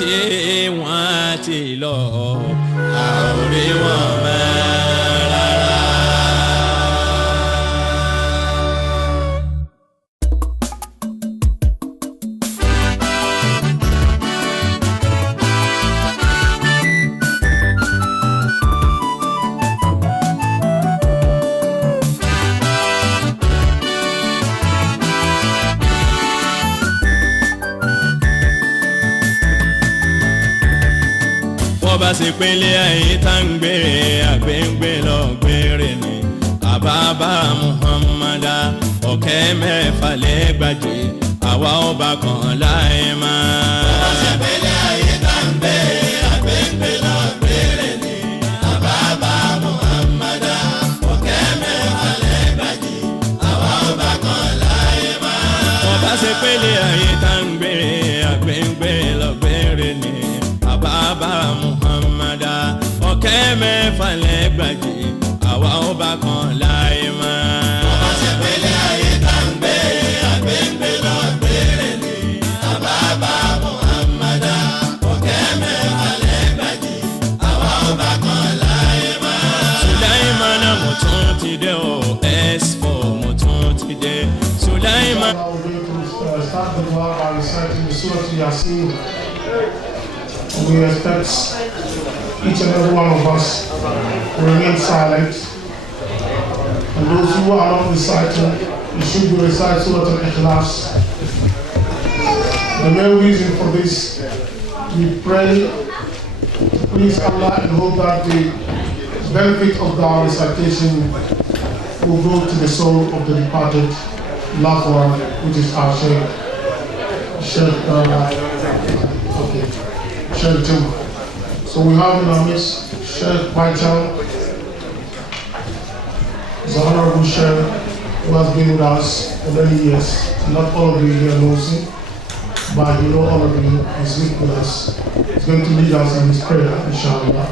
tí wọ́n ti lọ a ò rí wọn mọ́ rárá. Bá ṣe pélé ayé tá ń gbé àgbéǹgbé lọ gbére ni àbábá Muhammada ọ̀kẹ́ mẹ́fà lẹ́gbàjì àwa ọba kan láì máa. Bá ṣe pélé ayé tá ń gbé àgbéǹgbé lọ gbére ni àbábá Muhammada ọ̀kẹ́ mẹ́fà lẹ́gbàjì àwa ọba kan láì máa. Bá ṣe pélé ayé tá ń gbé àgbéǹgbé lọ gbére ni àbábá Muhammada ọ̀kẹ́ mẹ́fà lẹ́gbàjì àwa ọba kan láì máa. Bá ṣe pélé ayé tá ń gbé àgbéǹgbé lọ gbére ni àbábá Muhammada ọ̀kẹ́ mẹ́fà lẹ́gbàjì àwa ọba kan láì máa. Sulaimana mo tún ti dé o S4 mo tún ti dé Sulaimana. Start the dua by reciting the Surah Yasin. We expect each and every one of us to remain silent. And those who are not reciting, you should be reciting Surah Al-Ikhlas. The main reason for this, we pray to please Allah and hope that the benefit of our recitation will go to the soul of the departed loved one, which is our Sheikh. Sheikh, Jimba. So we have in our midst Sheikh Fidau, the Honorable Sheikh, who has been with us for many years. Not all of you here knows him, but you know all of you is with us. He's going to lead us in his prayer, inshallah,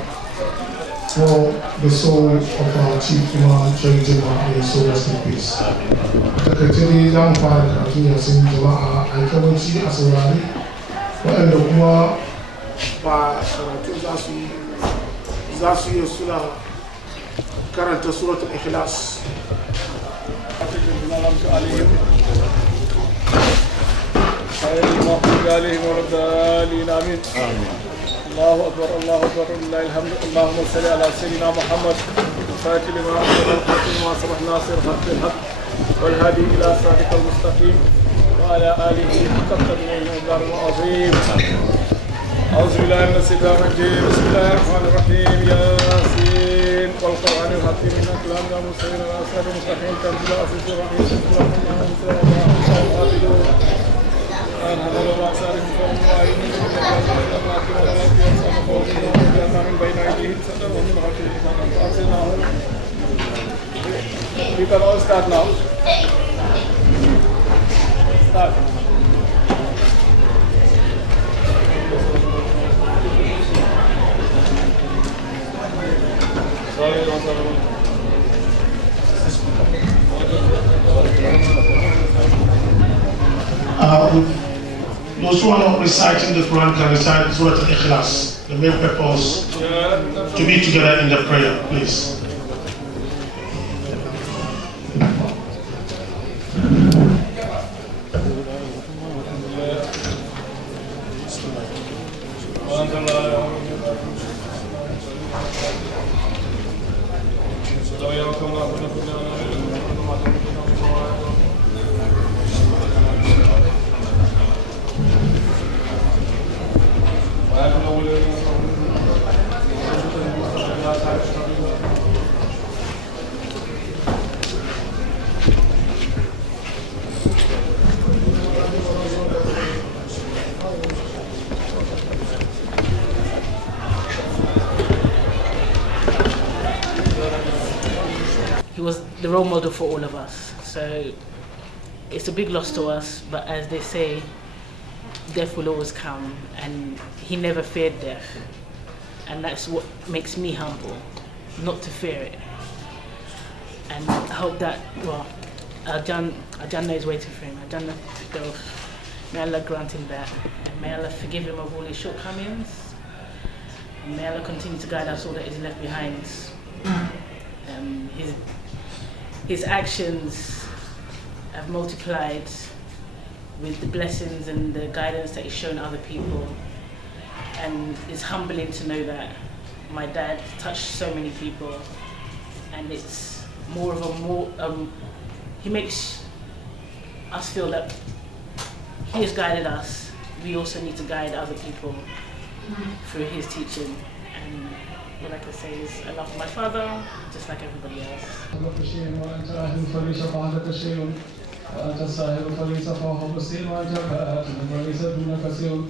for the soul of our Chief Imam, Sheikh Jimba, may his soul rest in peace. Takaice za mu fara karatu yasin jama'a a kawanci a saurari waɗanda kuma ba karatu za su yi suna karanta suratul ikhlas. الله أكبر الله أكبر لله الحمد اللهم صل على سيدنا محمد فاتح لما أمر الخاتم وما سبح ناصر الحق بالحق والهادي إلى صراطك المستقيم وعلى آله حق قدره ومقداره العظيم. أعوذ بالله من الشيطان الرجيم بسم الله الرحمن الرحيم ياسين والقرآن الحكيم إنك لمن المرسلين على صراط مستقيم تنزيل العزيز الرحيم بسم الله الرحمن الرحيم We can all start now. Start. Those who are not reciting the Quran can recite Surah Al-Ikhlas, the main purpose to be together in the prayer, please. He was the role model for all of us, so it's a big loss to us, but as they say, death will always come, and he never feared death, and that's what makes me humble, not to fear it. And I hope that, well, Jannah is waiting for him, Jannah Fidau, May Allah grant him that. And may Allah forgive him of all his shortcomings. And may Allah continue to guide us all that is left behind. His actions have multiplied with the blessings and the guidance that he's shown other people. And it's humbling to know that my dad touched so many people, and it's more of he makes us feel that he has guided us. We also need to guide other people through his teaching. And all I can say is I love my father just like everybody else. وأنت الصاحب فليس فوق بصير وأنت الباطن فليس دونك سير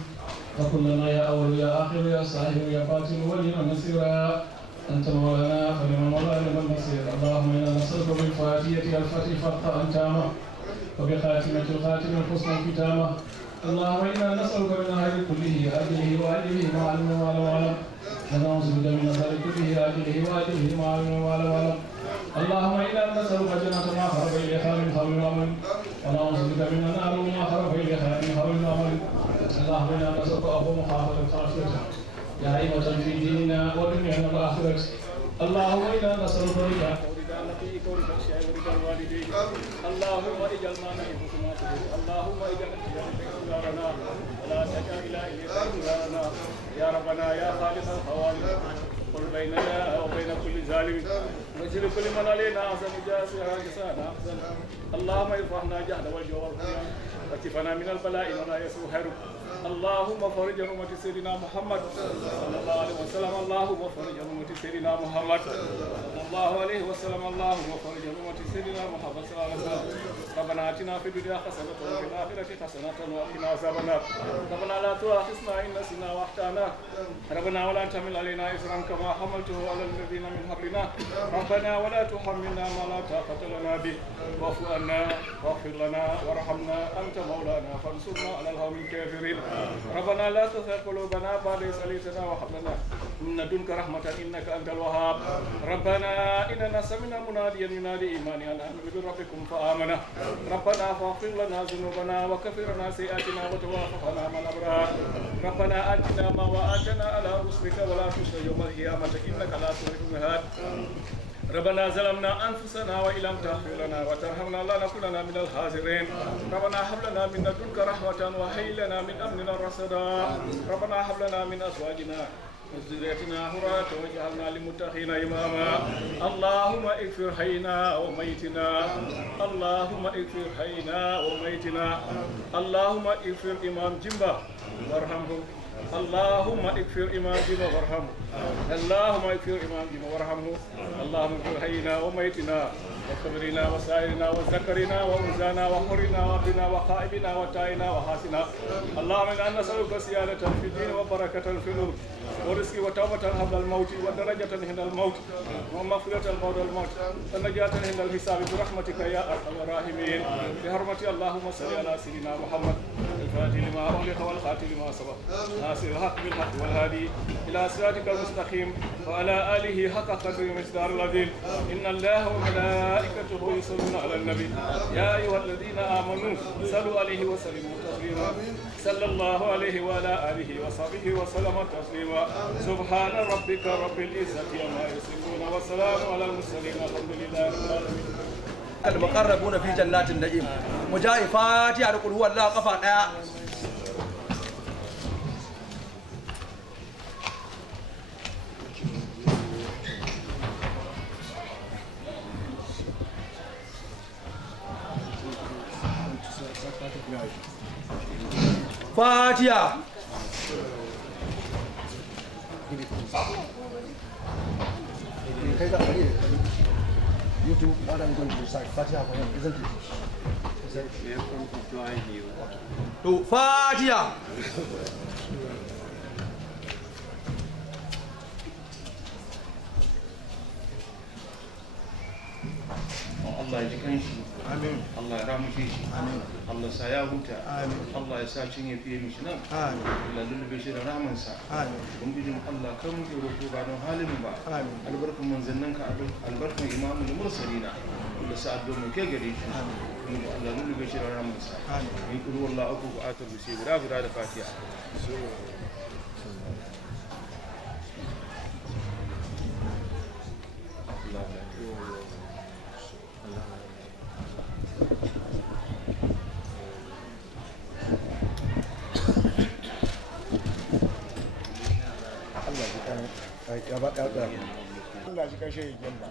فكن لنا يا أول يا آخر يا صاحب يا باطن ولينا نصيرا أنت مولانا فلمن مولانا لمن نصير اللهم إنا نسألك بالفاتحة الفتح فتحا تاما وبخاتمة الخاتم الحسنى الختامة اللهم إنا نسألك من خير كله آجله وآجله ما علم وما لم يعلم ونعوذ بك من شر كله آجله وآجله ما علم وما لم يعلم اللهم إنا نسألك جنة ما خرج إليها من خير وعمل ونعوذ بك من النار وما خرج إليها من خير وعمل اللهم إنا نسألك أبو مخافة الخاشعة يا عيمة في ديننا ودنيانا وآخرة اللهم إنا نسألك رضا اللهم اجعل ما نحب كما تحب اللهم اجعل اختيارنا ولا تجعل إلى إلينا يا ربنا يا خالق الخوالق قل بيننا وبين كل ظالم وجل كل من علينا أحسن جزاءنا أحسن اللهم ارفعنا جهد والجوع وكفنا من البلاء ولا يسوء خيرك اللهم فرج أمة سيدنا محمد صلى الله عليه وسلم اللهم فرج أمة سيدنا محمد صلى الله عليه وسلم اللهم فرج أمة سيدنا محمد صلى الله عليه وسلم ربنا آتنا في الدنيا حسنة وفي الآخرة حسنة وقنا عذاب النار ربنا لا تؤاخذنا إن نسينا وأخطأنا ربنا ولا تحمل علينا إصرا كما حملته على الذين من قبلنا ربنا ولا تحملنا ما لا طاقة لنا به واعف عنا واغفر لنا وارحمنا أنت مولانا فانصرنا على القوم الكافرين ربنا لا تزغ قلوبنا بعد إذ هديتنا وهب لنا من لدنك رحمة إنك أنت الوهاب ربنا إننا سمعنا مناديا ينادي إيمانا أن آمنوا بربكم فآمنا ربنا فاغفر لنا ذنوبنا وكفر عنا سيئاتنا وتوفنا مع الأبرار ربنا آتنا ما وعدتنا على رسلك ولا تخزنا يوم القيامة إنك لا تخلف الميعاد ربنا ظلمنا أنفسنا وإن لم تغفر لنا وترحمنا لنكونن من الخاسرين ربنا هب لنا من لدنك رحمة وهيئ لنا من أمرنا رشدا ربنا هب لنا من أزواجنا وذريتنا قرة واجعلنا للمتقين إماما اللهم اغفر حينا وميتنا اللهم اغفر حينا وميتنا اللهم اغفر إمام جمبا وارحمه اللهم اغفر إمام جمبا وارحمه اللهم اغفر إمام جمبا وارحمه اللهم اغفر حينا وميتنا وكبرنا وسائرنا وذكرنا وأنثانا وحرنا وابنا وخائبنا وتائنا وحاسنا اللهم إنا نسألك سيادة في الدين وبركة في الأرض ورزق وتوبة قبل الموت ودرجة عند الموت ومغفرة بعد الموت ونجاة عند الحساب برحمتك يا أرحم الراحمين بحرمة اللهم صل على سيدنا محمد الفاتح لما أغلق والخاتم لما سبق ناصر الحق بالحق والهادي إلى صراطك المستقيم وعلى آله حق قدر ومقدار العظيم إن الله وملائكته يصلون على النبي يا أيها الذين آمنوا صلوا عليه وسلموا تسليما صلى الله عليه وعلى آله وصحبه وسلم تسليما سبحان ربك رب العزة عما يصفون وسلام على المرسلين الحمد لله رب العالمين المقربون في جنات النعيم مجاهد فاتحة قل هو الله قفا دaya فاتحة YouTube, what I'm going to recite Fatiha for him, isn't it? We are going to join you. To Fatiha. Allah ya jikan shi. Amin. Allah ya ramushe shi. Amin. Allah sa ya huta. Amin. Allah ya sa cin ya fiye mishi nan. Amin. Allah lullube shi da rahamansa. Amin. Ubangijin Allah kan muke roƙo ba don halin ba. Amin. Albarkan manzanninka albarkan imamul mursalina. Allah sa addu'a mu kai gare shi. Amin. Allah lullube shi da rahamansa in kuru wallahu uku ku atar bishe guda da fatiha Allah ji kan Shehu Jimba.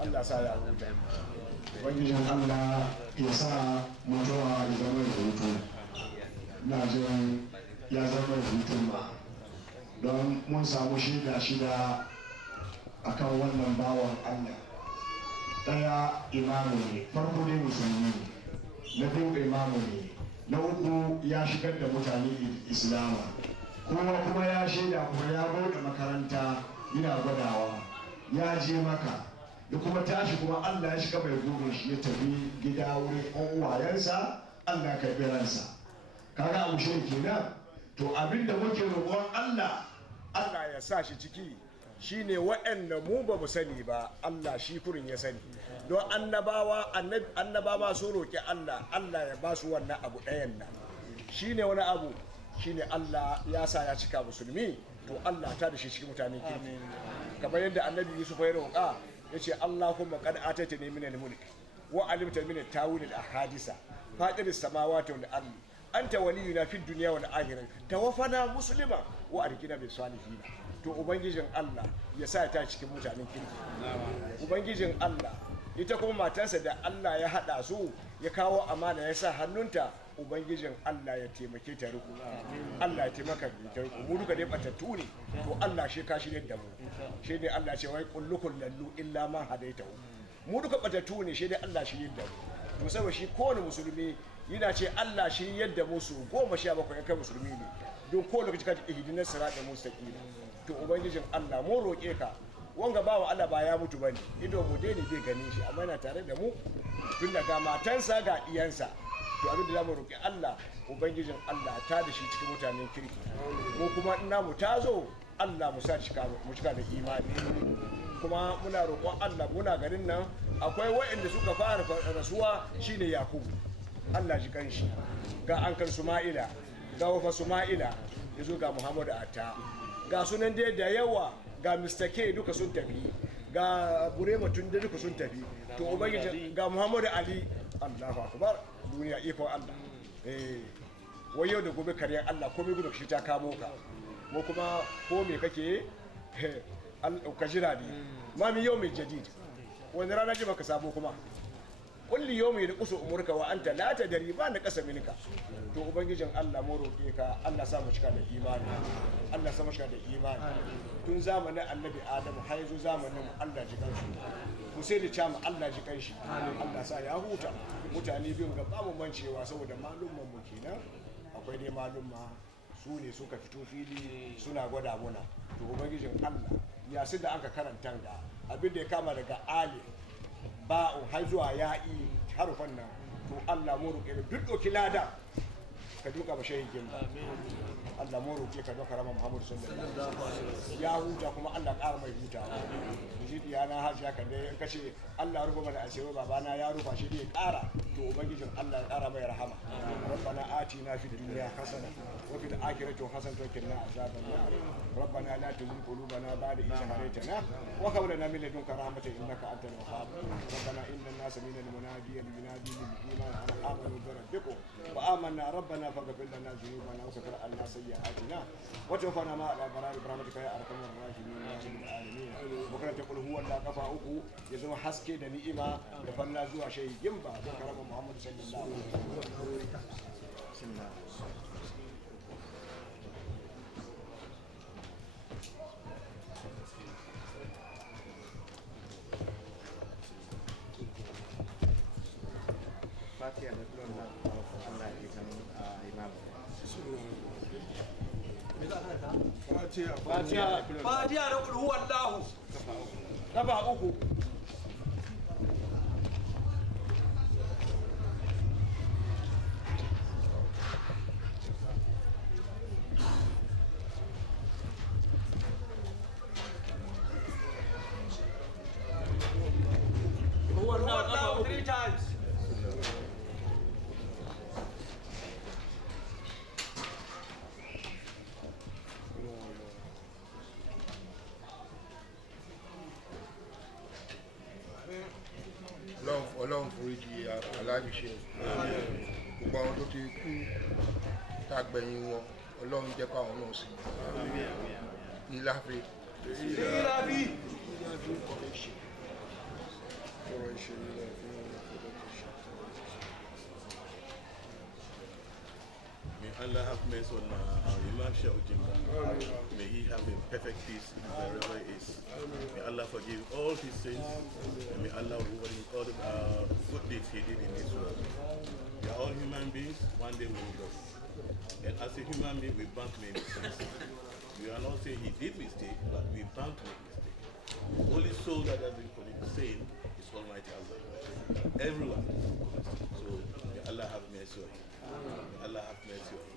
Allah sa ya huta. Ubangijin Allah ya sa mutuwa ya zama da hutu. Ina jin ya zama da hutun ba. Don mun samu shida akan wannan bawan Allah. Ɗaya imamu ne, farko dai musulmi ne, na biyu imamu ne, na uku ya shigar da mutane Islama. Kuma ya shaida kuma ya bude makaranta yana gwadawa ya je maka da kuma tashi kuma Allah ya shiga mai gurin shi ya tafi gida wurin uwayensa Allah ka bi ransa kaga abu shi kenan to abinda muke roƙon Allah ya sa shi ciki shine waɗanda mu ba mu sani ba Allah shi kurin ya sani don annabawa sun roƙi Allah ya ba su wannan abu ɗayan nan shine wani abu shine Allah ya sa ya cika musulmi to Allah ta da shi cikin mutane kirki kamar yadda annabi Yusuf ya roƙa yace Allahumma qad ataytani min al-mulk wa 'allamta min at-tawil al-ahadisa fatir as-samawati wal ardi anta waliyuna fid dunya wal akhirah tawaffana muslima wa arqina bis salihin to ubangijin Allah ya sa ta cikin mutanen kirki ubangijin Allah ita kuma matarsa da Allah ya hada su ya kawo amana ya sa hannunta ubangijin Allah ya taimake ta riku Allah ya taimaka ta riku mu duka dai batattu ne to Allah shi ka shirye da mu shi ne Allah ce wai kullukul lallu illa man hadaitahu mu duka batattu ne shi ne Allah shirye da mu to saboda shi kowane musulmi yana ce Allah shi yadda musu 17 kai musulmi ne don ko lokaci ka ji ihdinas siratal mustaqim to ubangijin Allah mu roke ka wanga bawa Allah ba ya mutu bane ido mu dai ne bai gane shi amma yana tare da mu tun daga matansa ga iyansa to abin da zamu roki Allah ubangijin Allah ta da shi cikin mutanen kirki mu kuma ina mu tazo Allah mu sa mu cika da imani kuma muna roƙon Allah muna garin nan akwai waɗanda suka fara rasuwa shine Yakubu Allah ji kanshi ga ankar Suma'ila ga wafa Suma'ila yazo ga Muhammadu Atta ga sunan dai da yawa ga Mr. K duka sun tafi ga Burema Tunde duka sun tafi to ubangiji ga Muhammadu Ali Allahu akbar duniya iko Allah wai yau da gobe karyan Allah komai gudu shi ta kamo ka mu kuma ko me kake ka jira ne ma mi yau mai jadid wani rana ji baka sabo kuma kulli yau mai da kusa umurka wa anta la tadri ba na kasa minka to ubangijin Allah mu roke ka Allah sa mu cika da imani Allah sa mu cika da imani tun zamanin annabi Adamu har yanzu zamanin mu Allah ji kanshi ku sai da cama Allah ji kanshi Allah sa ya huta mutane biyun ga ba mu mancewa saboda malumman mu kenan akwai dai malumma su ne suka fito fili suna gwada muna to ubangijin Allah ya su da aka karanta ga abin da ya kama daga ali ba'u har zuwa ya'i harufan nan to Allah mu roƙe duk doki lada ka duka ba shehin Jimba Allah mu roƙe ka doka rama Muhammad sallallahu alaihi wasallam ya huta kuma Allah ƙara mai hutawa ji diyana hajiya kan dai in kace Allah ruba mana asiri babana ya rufa shi dai ƙara to ubangijin Allah ya ƙara mai rahama rabbana atina fid dunya hasana wa fil akhirati hasanatan wa qina azaban nar rabbana la tuzigh qulubana ba'da idh hadaytana wa hab lana min ladunka rahmatan innaka antal wahhab rabbana innana sami'na al-munadiyan yunadi lil iman an amanu bi rabbikum wa amanna rabbana faghfir lana dhunubana wa kaffir anna sayyi'atina wa tawaffana ma'a al-abrar bi ya arhamar rahimin ya rabbal alamin bukara ta kul huwa Allah kafa uku ya zama haske da ni'ima da falla zuwa shehin Jimba da karama Muhammad sallallahu alaihi wasallam Fatiha da kullum na Allah ya kan imam. Fatiha da kul huwa Allah kafa uku huwa Allah 3 times foríjì aláàjì Shehu gbogbo àwọn tó ti kú tá gbẹ̀yìn wọn Ọlọ́run jẹ́ káwọn náà sí ní láfẹ́ May Allah have mercy on our Imam Shehu Jimba. May he have a perfect peace wherever he is. May Allah forgive all his sins. And may Allah reward him all the good deeds he did in this world. We are all human beings. One day we will go. And as a human being, we bound to make mistakes. We are not saying he did mistake, but we bound to make mistakes. The only soul that has been sane is Almighty Allah. Everyone. So may Allah have mercy on him. May Allah have mercy on him.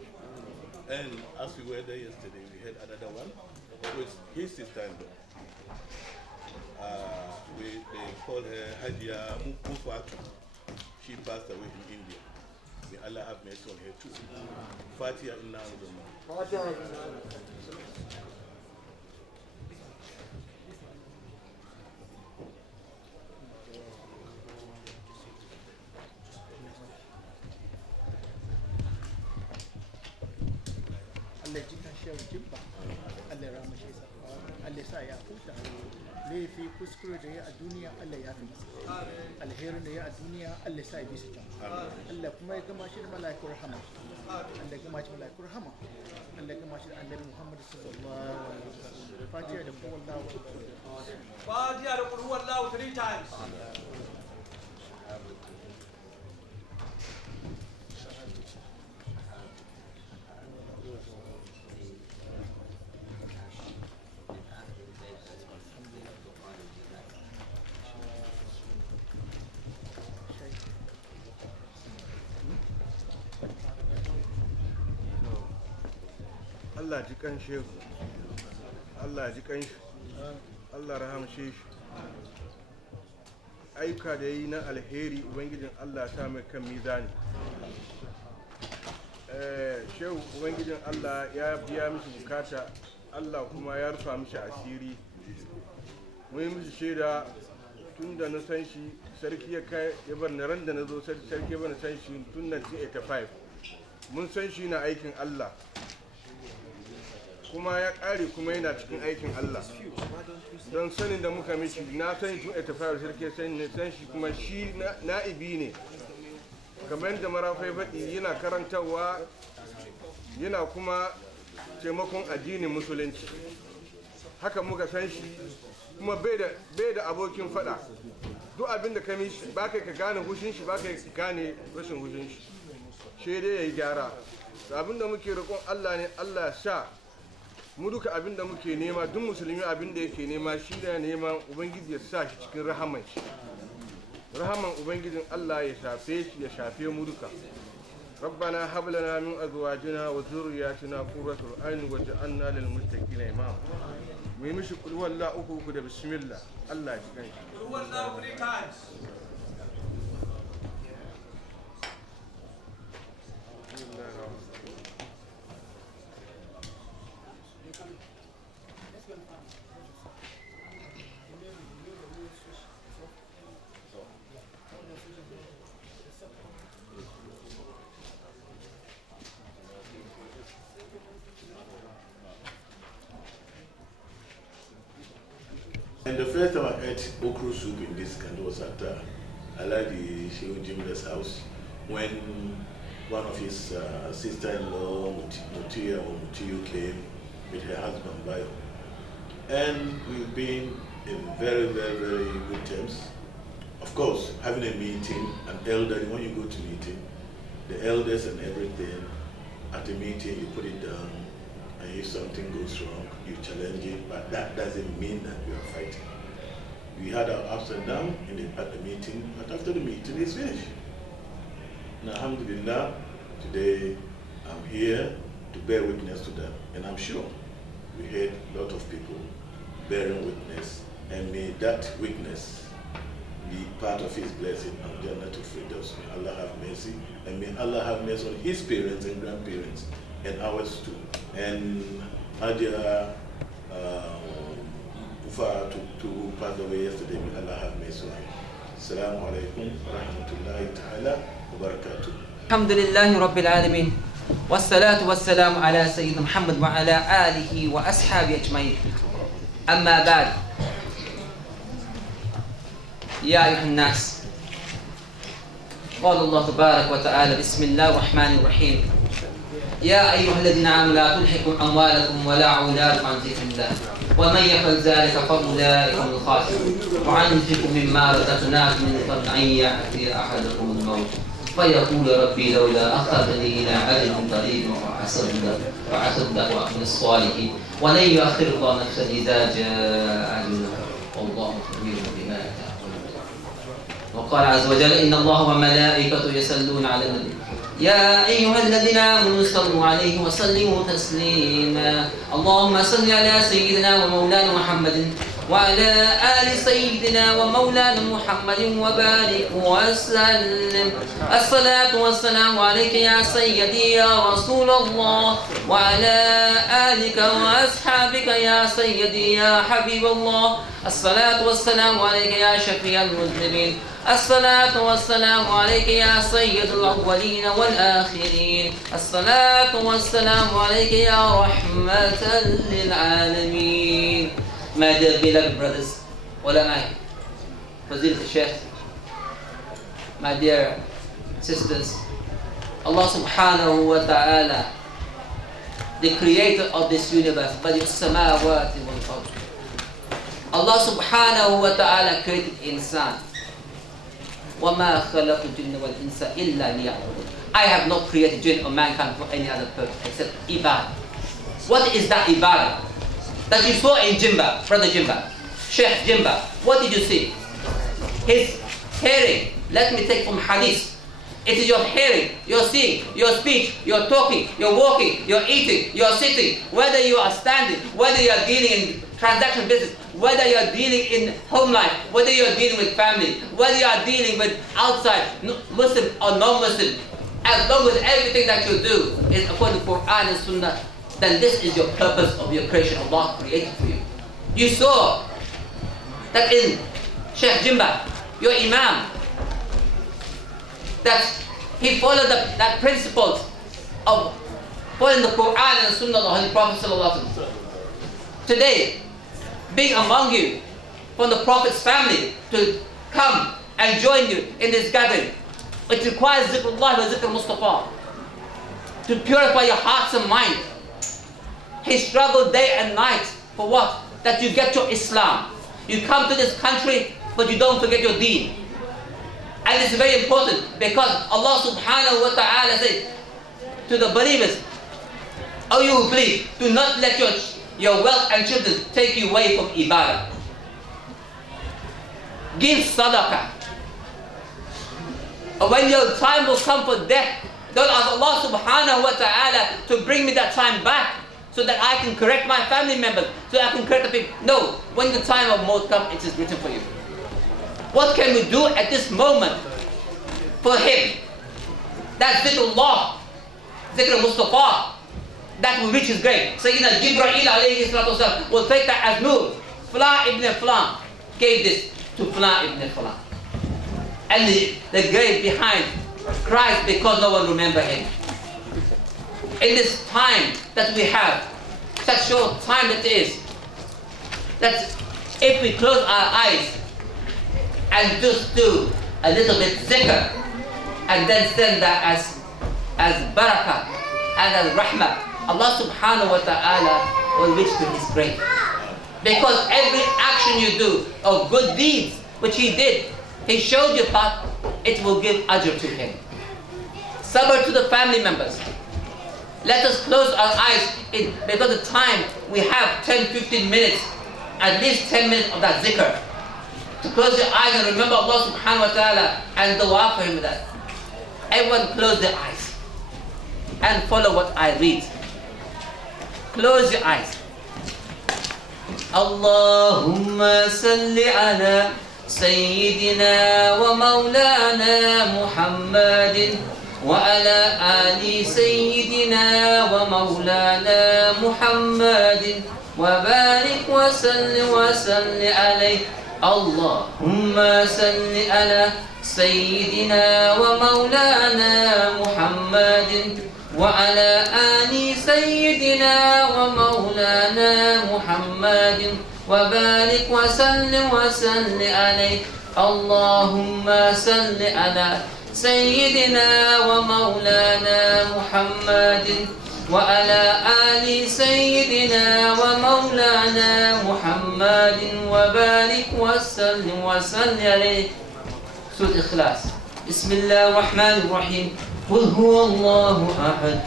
And as we were there yesterday, we had another one with his sister-in-law. They call her Hajia Mufatu. She passed away in India. May Allah have mercy on her too. Fatiha inna Allah jikan Shehu Jimba, Allah ramashe sa, Allah sa ya huta, laifi kuskure da ya a duniya Allah ya fi masa, alherin da ya a duniya Allah sa ya bisa can, Allah kuma ya gama shi da mala'ikun rahama, Allah ya gama shi da mala'ikun rahama, Allah ya gama shi da annabi Muhammad sallallahu alaihi wasallam. Fatiha da qul huwallahu ahad. Fatiha da qul huwallahu 3 times. Allah ji kan Shehu, Allah ji kan shi, Allah rahamshe shi. Aika da yi na alheri Ubangijin Allah sa mai kan mizani. Shehu Ubangijin Allah ya biya mishi bukata, Allah kuma ya rufa mishi asiri. Mun yi mishi shaida tun da na san shi, sarki ya kai ya bar na ran da na zo sarki ya bar na san shi tun 1985. Mun san shi na aikin Allah. Kuma ya ƙare kuma yana cikin aikin Allah don sanin da muka mishi na sani tun 85 sarki san shi kuma shi na'ibi ne kamar da marafai faɗi yana karantarwa yana kuma taimakon addinin musulunci haka muka san shi kuma bai da abokin faɗa duk abin da ka mishi ba kai ka gane hushin shi ba kai ka gane rashin hushin shi shi dai ya yi gyara abin da muke roƙon Allah ne Allah sha mu duka abin da muke nema duk musulmi abin da yake nema shi da neman ubangiji ya sa shi cikin rahaman shi rahaman ubangijin Allah ya shafe shi ya shafe mu duka ربنا هب لنا من ازواجنا وذرياتنا قرة اعين واجعلنا للمتقين اماما mai mishi kulhu Allah uku da bismillah Allah ya jikan shi Kulhu Allah 3 times. And the first time I ate okra soup in this country was at Aladi Shehu Jimba's house when one of his sister-in-law, Mutia or Mutiyu, came with her husband Bayo. And we've been in very, very, very good terms. Of course, having a meeting, an elder, when you go to meeting, the elders and everything, at the meeting you put it down, and if something goes wrong, you challenge it, but that doesn't mean that we are fighting. We had our ups and downs at the meeting, but after the meeting, it's finished. Now, alhamdulillah, today I'm here to bear witness to that, and I'm sure we had a lot of people bearing witness, and may that witness be part of his blessing and Jannah to Fidau. May Allah have mercy, and may Allah have mercy on his parents and grandparents, and ours too. And Adia Ufa to pass away yesterday, may Allah have mercy on him. Assalamu alaikum wa rahmatullahi ta'ala wa barakatuh. Alhamdulillahi Rabbil Alameen. والصلاة والسلام على سيدنا محمد وعلى آله وأصحابه أجمعين. أما بعد، يا أيها الناس، قال الله تبارك وتعالى: بسم الله الرحمن الرحيم. يا أيها الذين آمنوا لا تلهكم أموالكم ولا أولادكم عن ذكر الله ومن يفعل ذلك فأولئك هم الخاسرون. وأنفقوا مما رزقناكم من قبل أن يأتي أحدكم الموت فيقول ربي لولا أخرتني إلى أجل قريب وأصدق وأكون الصالحين ولن يؤخر الله نفسا إذا جاء أجلها والله خبير بما تعملون. وقال عز وجل: إن الله وملائكته يصلون على النبي يا أيها الذين آمنوا صلوا عليه وسلموا تسليما. اللهم صل على سيدنا ومولانا محمد وعلى آل سيدنا ومولانا محمد وبارك وسلم. الصلاة والسلام عليك يا سيدي يا رسول الله وعلى آلك وأصحابك يا سيدي يا حبيب الله. الصلاة والسلام عليك يا شفيع المذنبين. الصلاة والسلام عليك يا سيد الأولين والآخرين. الصلاة والسلام عليك يا رحمة للعالمين. My dear beloved brothers, ulama, Fazil Sheikh, my dear sisters, Allah subhanahu wa ta'ala, the creator of this universe, badi as-samawati wal-ard. Allah subhanahu wa ta'ala created insan. وَمَا خَلَقُ الْجِنَّ وَالْإِنسَ إِلَّا لِيَعْبُدُونِ. I have not created jinn or mankind for any other purpose except ibadah. What is that ibadah that you saw in Jimba, brother Jimba, Sheikh Jimba? What did you see? His hearing. Let me take from hadith. It is your hearing, your seeing, your speech, your talking, your walking, your eating, your sitting, whether you are standing, whether you are dealing in transaction business, whether you are dealing in home life, whether you are dealing with family, whether you are dealing with outside, Muslim or non-Muslim, as long as everything that you do is according to Quran and Sunnah, then this is your purpose of your creation. Allah created for you. You saw that in Sheikh Jimba, your Imam, that he followed that principles of following the Quran and the Sunnah of the Holy Prophet Sallallahu Alaihi Wasallam. Today, being among you from the Prophet's family to come and join you in this gathering, it requires zikrullah wa zikr Mustafa to purify your hearts and mind. He struggled day and night for what? That you get your Islam. You come to this country, but you don't forget your deen. And it's very important because Allah subhanahu wa ta'ala said to the believers, "Oh, you who believe, do not let your wealth and children take you away from ibadah. Give sadaqah. When your time will come for death, don't ask Allah subhanahu wa ta'ala to bring me that time back so that I can correct my family members, so that I can correct the people. No, when the time of maut comes, it is written for you. What can we do at this moment for him? That's zikrullah, zikr Mustafa, that will reach his grave. Sayyidina Jibreel alayhi salatu wasalam will take that as nur. Fulan ibn Fulan gave this to Fulan ibn Fulan. And the grave behind cries because no one remember him. In this time that we have, such short time it is, that if we close our eyes and just do a little bit zikr, and then send that as barakah and as rahmah, Allah subhanahu wa ta'ala will reach to his grave. Because every action you do of good deeds, which he did, he showed you path, it will give ajr to him. Sabr to the family members. Let us close our eyes because the time we have 10-15 minutes, at least 10 minutes of that zikr. To close your eyes and remember Allah subhanahu wa ta'ala and dua for him with that. Everyone close their eyes and follow what I read. Close your eyes. Allahumma salli ala Sayyidina wa Mawlana Muhammadin wa ala ali Sayyidina wa Mawlana Muhammadin wa barik wa salli alayhi اللهم صل على سيدنا ومولانا محمد وعلى آل سيدنا ومولانا محمد وبارك وسلم عليه. اللهم صل على سيدنا ومولانا محمد وعلى آل سيدنا ومولانا محمد وبارك وسلم عليه. سورة الإخلاص. بسم الله الرحمن الرحيم. قل هو الله أحد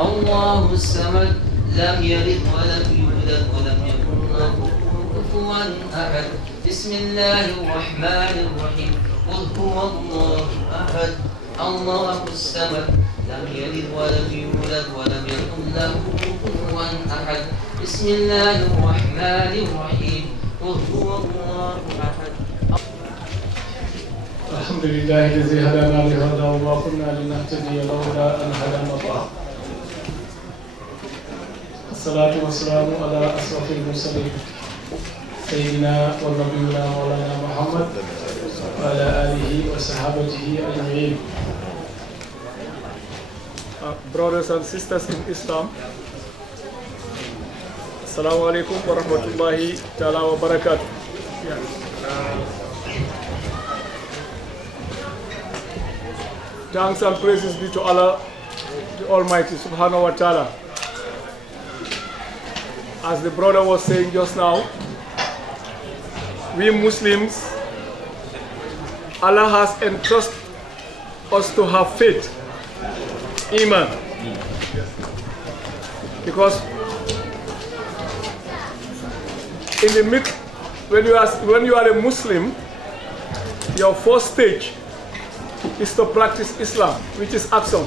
الله الصمد لم يلد ولم يولد ولم يكن له كفوا أحد. بسم الله الرحمن الرحيم. قل هو الله أحد الله الصمد لم يلد ولم يولد ولم يكن له كفوا أحد. بسم الله الرحمن الرحيم. قل هو الله أحد. الحمد لله الذي هدانا لهذا وما كنا لنهتدي لولا أن هدانا الله. الصلاة والسلام على أشرف المرسلين سيدنا ونبينا مولانا محمد وعلى آله وصحابته أجمعين. Brothers and sisters in Islam, Assalamu alaikum wa rahmatullahi ta'ala wa barakatuh. Thanks and praises be to Allah, the Almighty Subhanahu wa Ta'ala. As the brother was saying just now, we Muslims, Allah has entrusted us to have faith, Iman. Because in the mid, when you are a Muslim, your first stage is to practice Islam, which is action.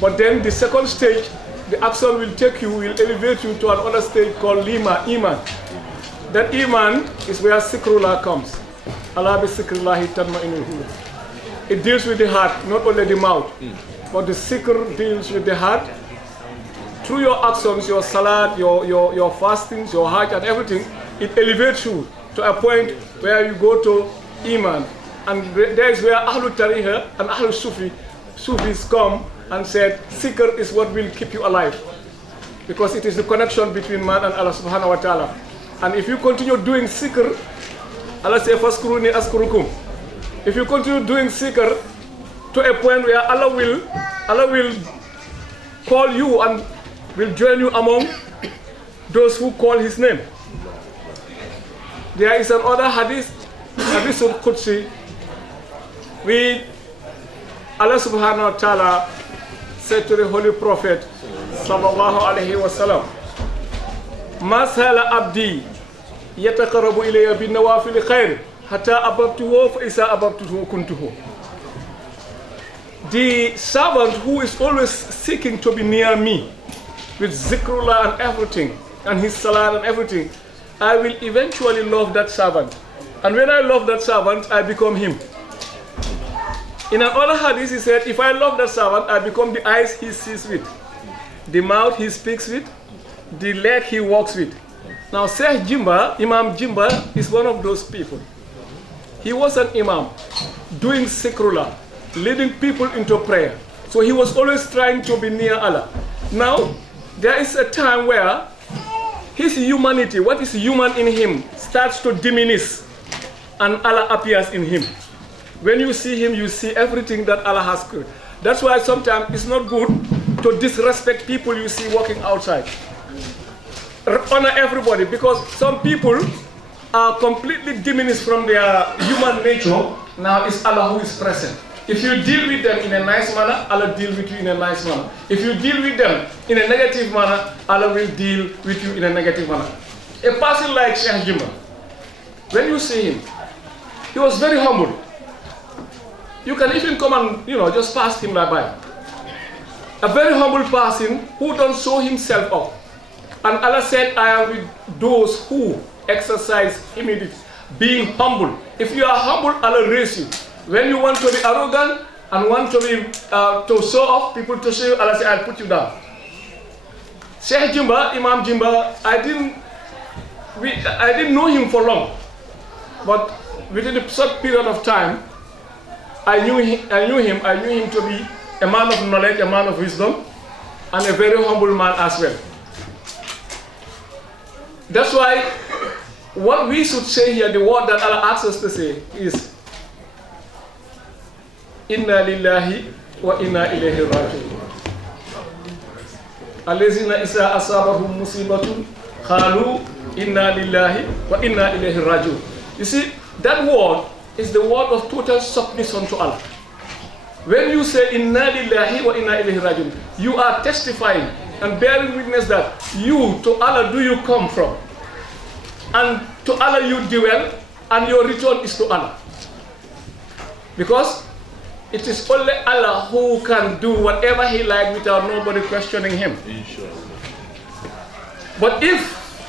But then the second stage, the action will take you, will elevate you to another stage called Iman. That Iman is where Sikrullah comes. Allah bi Sikrillahi tatma'innul qulub. It deals with the heart, not only the mouth. But the Sikr deals with the heart. Through your actions, your salat, your fastings, your hajj and everything, it elevates you to a point where you go to Iman. And there is where Ahlul Tariqa and Ahlul Sufis come and said, Sikr is what will keep you alive. Because it is the connection between man and Allah subhanahu wa ta'ala. And if you continue doing Sikr, Allah says, Faskuruni askurukum. If you continue doing Sikr to a point where Allah will call you and will join you among those who call His name. There is another hadith al-Qudsi, with Allah subhanahu wa ta'ala said to the Holy Prophet sallallahu alayhi wa sallam, Ma sala abdi yataqarrabu ilayya bin nawafil khair hatta ababtuhu fa isa ababtuhu kuntuhu. The servant who is always seeking to be near me with zikrullah and everything, and his salat and everything, I will eventually love that servant. And when I love that servant, I become him. In another hadith, he said, if I love that servant, I become the eyes he sees with, the mouth he speaks with, the leg he walks with. Now, Sheikh Jimba, Imam Jimba, is one of those people. He was an imam, doing zikrullah, leading people into prayer. So he was always trying to be near Allah. Now, there is a time where his humanity, what is human in him, starts to diminish, and Allah appears in him. When you see him, you see everything that Allah has created. That's why sometimes it's not good to disrespect people you see walking outside. Honor everybody, because some people are completely diminished from their human nature. Now it's Allah who is present. If you deal with them in a nice manner, Allah deal with you in a nice manner. If you deal with them in a negative manner, Allah will deal with you in a negative manner. A person like Sheikh Jimba, when you see him, he was very humble. You can even come and, just pass him like by. A very humble person who don't show himself up. And Allah said, I am with those who exercise humility, being humble. If you are humble, Allah raise you. When you want to be arrogant and want to be to show off, people to show you, Allah said, I'll put you down. Sheikh Jimba, Imam Jimba, I didn't I didn't know him for long, but within a short period of time, I knew him to be a man of knowledge, a man of wisdom, and a very humble man as well. That's why what we should say here, the word that Allah asks us to say is Inna lillahi wa inna ilayhi raji'un. Allazina isa asabahum musibatun qalu inna lillahi wa inna ilayhi raji'un. You see, that word is the word of total submission to Allah. When you say inna lillahi wa inna ilayhi raji'un, you are testifying and bearing witness that you, to Allah do you come from, and to Allah you dwell, and your return is to Allah. Because it is only Allah who can do whatever He likes without nobody questioning Him. But if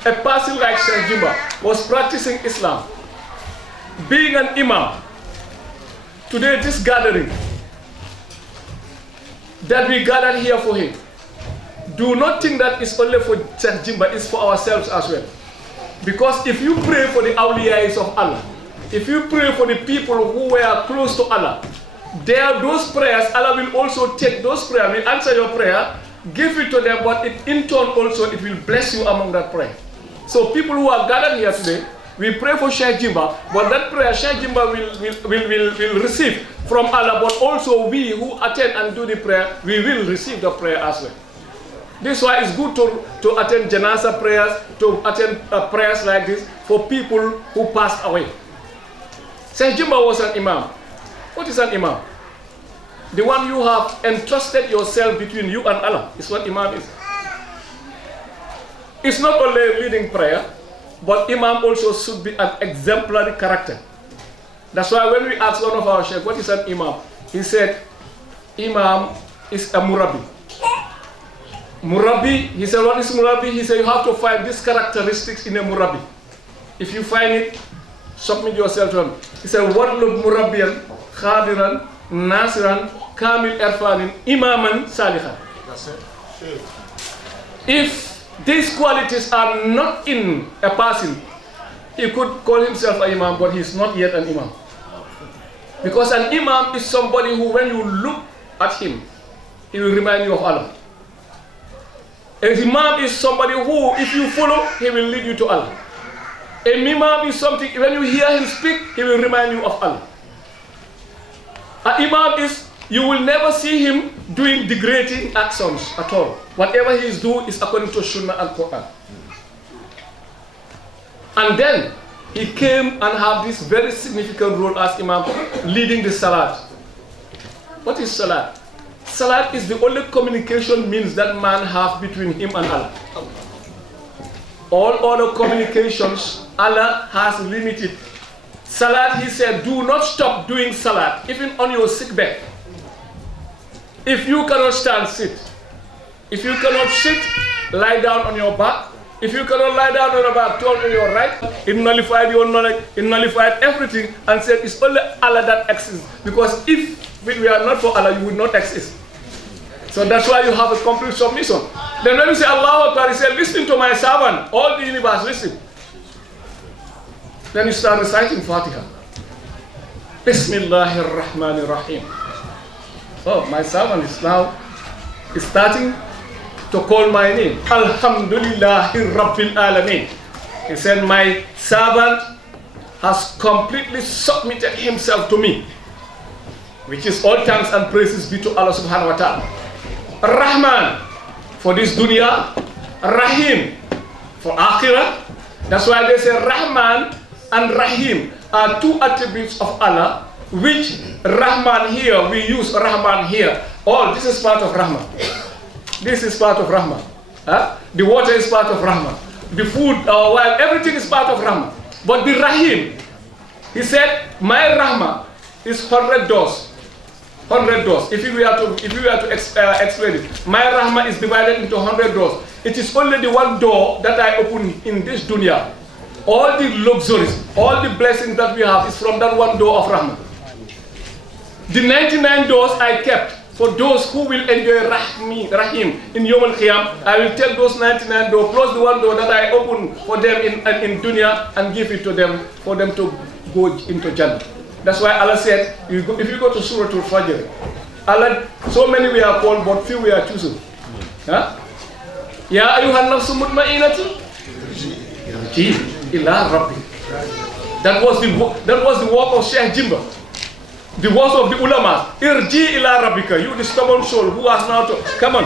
a person like Sheikh Jimba was practicing Islam, being an imam, today this gathering that we gathered here for him, do not think that it's only for Sheikh Jimba, it's for ourselves as well. Because if you pray for the awliyas of Allah, if you pray for the people who were close to Allah, those prayers, Allah will also take those prayers, will answer your prayer, give it to them, but in turn also it will bless you among that prayer. So people who are gathered here today, we pray for Sheikh Jimba, but that prayer Sheikh Jimba will receive from Allah, but also we who attend and do the prayer, we will receive the prayer as well. This is why it's good to attend janazah prayers, to attend prayers like this for people who passed away. Sheikh Jimba was an imam. What is an imam? The one you have entrusted yourself between you and Allah is what imam is. It's not only leading prayer, but imam also should be an exemplary character. That's why when we asked one of our sheikh, what is an imam? He said, imam is a murabi. Murabi, he said, what is murabi? He said, you have to find these characteristics in a murabi. If you find it, submit yourself to him. He said, wadlub murabiyan, khadiran, nasiran, kamil erfanin, imaman salihan. If these qualities are not in a person, he could call himself an imam, but he's not yet an imam. Because an imam is somebody who, when you look at him, he will remind you of Allah. An imam is somebody who, if you follow, he will lead you to Allah. An imam is something, when you hear him speak, he will remind you of Allah. An imam is, you will never see him doing degrading actions at all. Whatever he is doing is according to Sunnah and Quran. And then he came and had this very significant role as imam, leading the salat. What is salat? Salat is the only communication means that man has between him and Allah. All other communications, Allah has limited. Salat, he said, do not stop doing salat, even on your sick bed. If you cannot stand, sit. If you cannot sit, lie down on your back. If you cannot lie down on your back, turn on your right. It nullified your knowledge, it nullified everything, and said it's only Allah that exists. Because if we are not for Allah, you would not exist. So that's why you have a complete submission. Then when you say Allahu Akbar, he said, listen to my servant, all the universe, listen. Then you start reciting Fatiha. Bismillahir Rahmanir Rahim. Oh, my servant is now starting to call my name. Alhamdulillahi Rabbil Alameen. He said, my servant has completely submitted himself to me, which is all thanks and praises be to Allah subhanahu wa ta'ala. Rahman for this dunya, Rahim for akhirah. That's why they say Rahman and Rahim are two attributes of Allah, which Rahman here, we use Rahman here. All this is part of Rahman. This is part of Rahman. The water is part of Rahman. The food, our wife, everything is part of Rahman. But the Rahim, he said, my Rahman is 100 doors. 100 doors. If we were to explain it, my Rahman is divided into 100 doors. It is only the one door that I open in this dunya. All the luxuries, all the blessings that we have is from that one door of Rahman. The 99 doors I kept for those who will enjoy Rahim in Yom Al-Qiyam. I will take those 99 doors plus the one door that I open for them in dunya and give it to them for them to go into Jannah. That's why Allah said, if you go to Surah Al-Fajr, Allah, so many we are called, but few we are chosen. Ya ayuhan nafsu mutmainatu irji ila rabbi. That was the work of Sheikh Jimba. The words of the ulama. Irji ila rabbika. You the stubborn soul who has now to come on,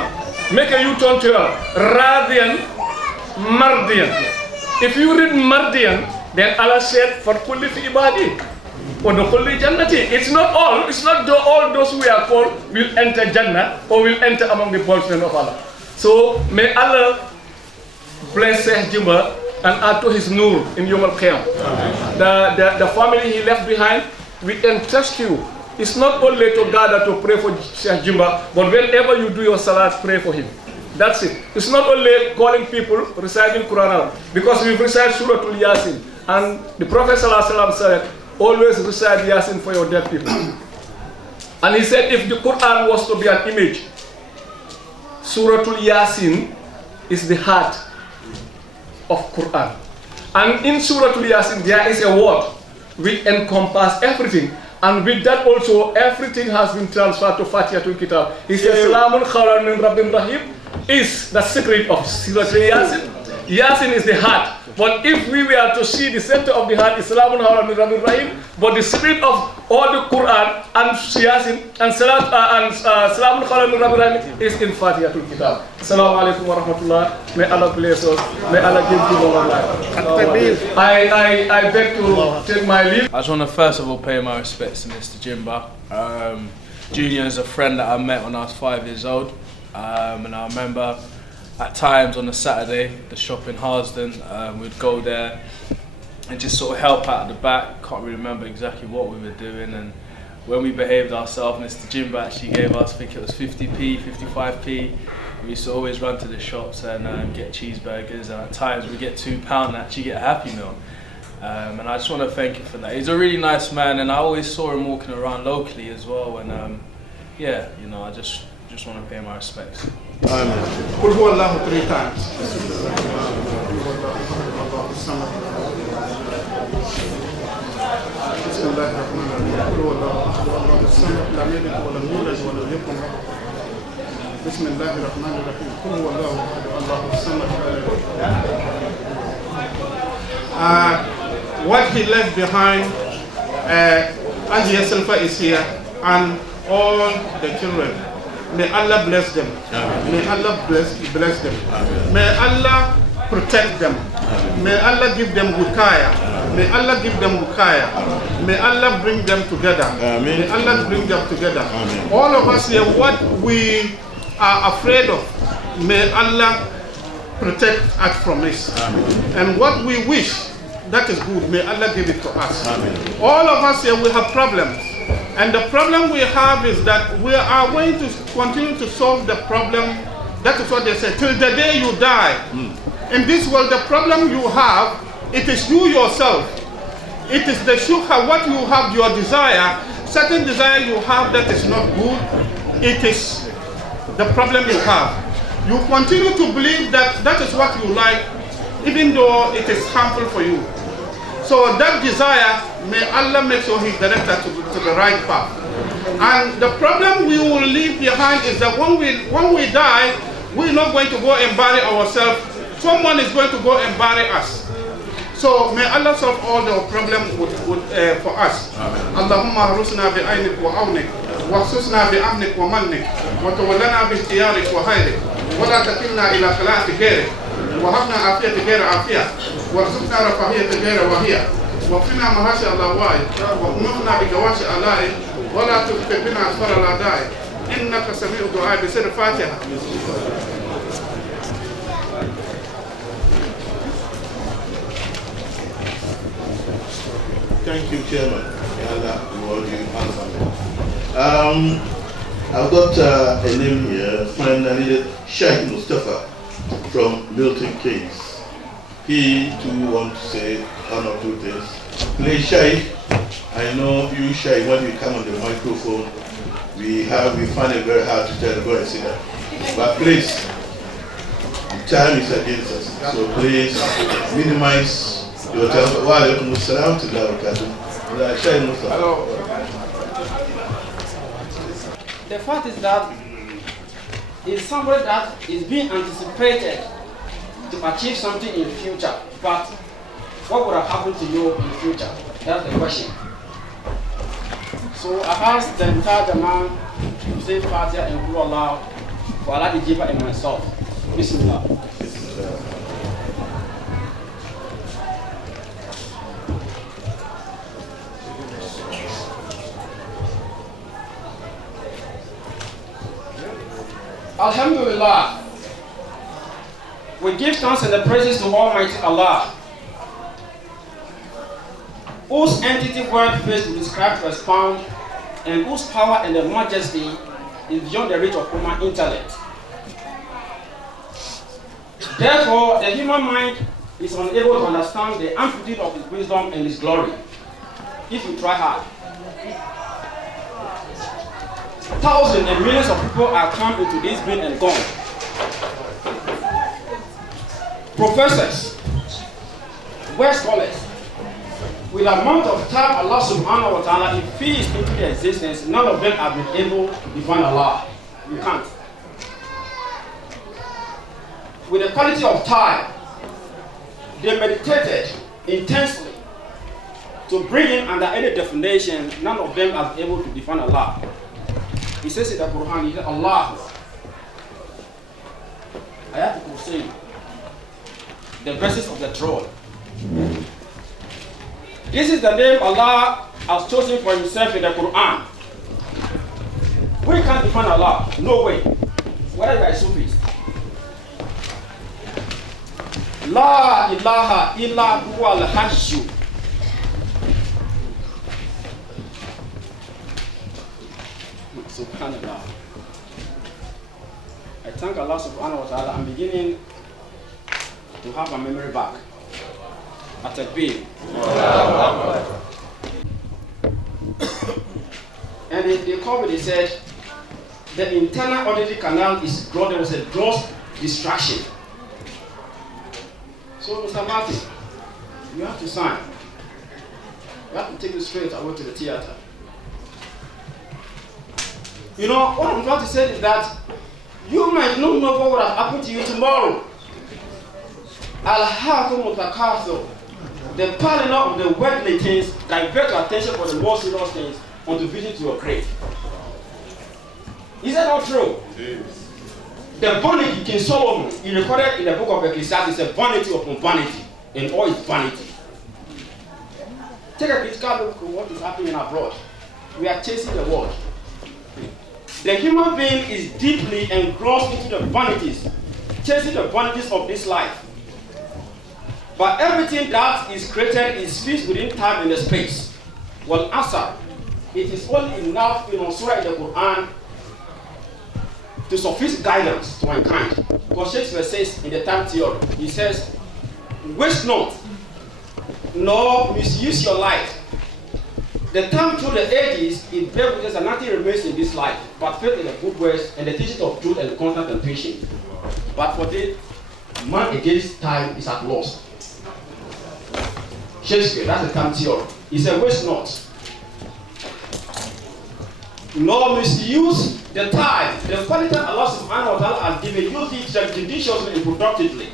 make a U-turn to her. Radian, Mardian. If you read Mardian, then Allah said, for kulli fi ibadi. Or the kulli jannati. It's not all those who are called will enter Jannah or will enter among the children of Allah. So may Allah bless Sheikh Jimba and add to his nur in Yom Al-Qiyam. The family he left behind, we entrust you. It's not only to gather to pray for Sheikh Jimba, but whenever you do your salat, pray for him. That's it. It's not only calling people, reciting Quran, because we recite Surah Al-Yasin. And the Prophet ﷺ said, always recite Yasin for your dead people. And he said, if the Quran was to be an image, Surah Al-Yasin is the heart of Quran. And in Surah Al-Yasin there is a word which encompasses everything. And with that also, everything has been transferred to Fatihatul Kitab. He says, Salamun Khawlan min Rabbin Rahim is the secret of Surah Al-Yasin. Yasin is the heart. But if we were to see the center of the heart is Salamun Khawlan min Rabbin Rahim, but the spirit of all the Quran and Yasin and Salamun Khawlan min Rabbin Rahim is in Fatihatul Kitab. Assalamu alaikum wa rahmatullah. May Allah bless us. May Allah give you long life. I beg to take my leave. I just want to first of all pay my respects to Mr. Jimba. Junior is a friend that I met when I was 5 years old. And I remember at times on a Saturday, the shop in Harsden, we'd go there and just sort of help out at the back. Can't really remember exactly what we were doing. And when we behaved ourselves, Mr. Jimba actually gave us, I think it was 50p, 55p. We used to always run to the shops and get cheeseburgers, and at times we get £2 and actually get a Happy Meal. And I just want to thank him for that. He's a really nice man, and I always saw him walking around locally as well. And yeah, you know, I just want to pay my respects. Amen. Qul huwa Allahu 3 times. What he left behind, Ajia Silfa is here, and all the children. May Allah bless them. Amen. May Allah bless them. Amen. May Allah protect them. Amen. May Allah give them wukaya. May Allah give them wukaya. May Allah bring them together. Amen. May Allah bring them together. Amen. All of us here, what we are afraid of, may Allah protect us from this. Amen. And what we wish, that is good, may Allah give it to us. Amen. All of us here, we have problems. And the problem we have is that we are going to continue to solve the problem. That is what they say, till the day you die. In this world, the problem you have, it is you yourself. It is the shubha, what you have, your desire, certain desire you have that is not good. It is the problem you have. You continue to believe that that is what you like, even though it is harmful for you. So that desire, may Allah make sure He directs us to the right path. And the problem we will leave behind is that when we die, we're not going to go and bury ourselves. Someone is going to go and bury us. So may Allah solve all the problems for us. Allahumma harusna bi'aynik wa awnik, wa khususna bi'amnik wa mannik, wa tawallana bi'tiyarik wa hayrik, wa la takilna ila khalaqi ghayrik. وهبنا عافية غير عافية وارزقنا رفاهية غير وهية وقنا مهاشي الله وأمرنا بجواش الله ولا تكفر بنا أسفر الأعداء إنك سميع الدعاء بسر فاتحة. Thank you, Chairman. I've got a name here, friend I needed, Sheikh Mustafa from Milton Keynes. He too wants to say one or two things. Please, Sheikh, I know you, Sheikh, when you come on the microphone, we find it very hard to tell go and sit down. But please, time is against us. So please minimize your time. Wa alaikum assalam to Hello. The fact is that is somebody that is being anticipated to achieve something in the future, but what would have happened to you in the future? That's the question. So I asked the entire man to say Fatiha and Qul Allah for Allah the Jimba and myself. Bismillah. Alhamdulillah. We give thanks and the praises to Almighty Allah, whose entity word face to describe to expound, and whose power and the majesty is beyond the reach of human intellect. Therefore, the human mind is unable to understand the amplitude of his wisdom and his glory, if you try hard. Thousands and millions of people are come into this being and gone. Professors, word scholars, with the amount of time Allah subhanahu wa ta'ala infused into their existence, none of them have been able to define Allah. You can't. With the quality of time, they meditated intensely to bring in under any definition, none of them are able to define Allah. He says in the Quran, he says, Allah, Ayat al-Kursi, the verses of the throne. This is the name Allah has chosen for himself in the Quran. We can't define Allah, no way. Whether you are a Sufist. La ilaha illa huwa al-hajju. Subhanallah. I thank Allah subhanahu wa ta'ala. I'm beginning to have my memory back. At a bit. And they called me, they said, the internal auditory canal is gross. There was a gross distraction. So, Mr. Martin, you have to sign. You have to take this straight away to the theater. You know, what I'm trying to say is that you might not know what would have happened to you tomorrow. Al-Hakum Mutakathur, the piling up of the worldly things, divert your attention for the more serious things unto visit to your grave. Is that not true? Yes. The vanity, King Solomon, he recorded in the book of Ecclesiastes, a vanity upon vanity, and all is vanity. Take a critical look at what is happening abroad. We are chasing the world. The human being is deeply engrossed into the vanities, chasing the vanities of this life. But everything that is created is fixed within time and the space. Well, answer, it is only enough in Surah in the Quran to suffice guidance to mankind. Because Sheikh says in the time theory, he says, waste not, nor misuse your life. The time through the ages, it bears witness that nothing remains in this life, but faith in the good words and the teaching of truth and the constant and patience. But for this, man against time is at loss. Shakespeare, that's the time theory. He said, waste not, nor misuse the time. The quality Allah subhanahu wa ta'ala has given, use it judiciously and productively.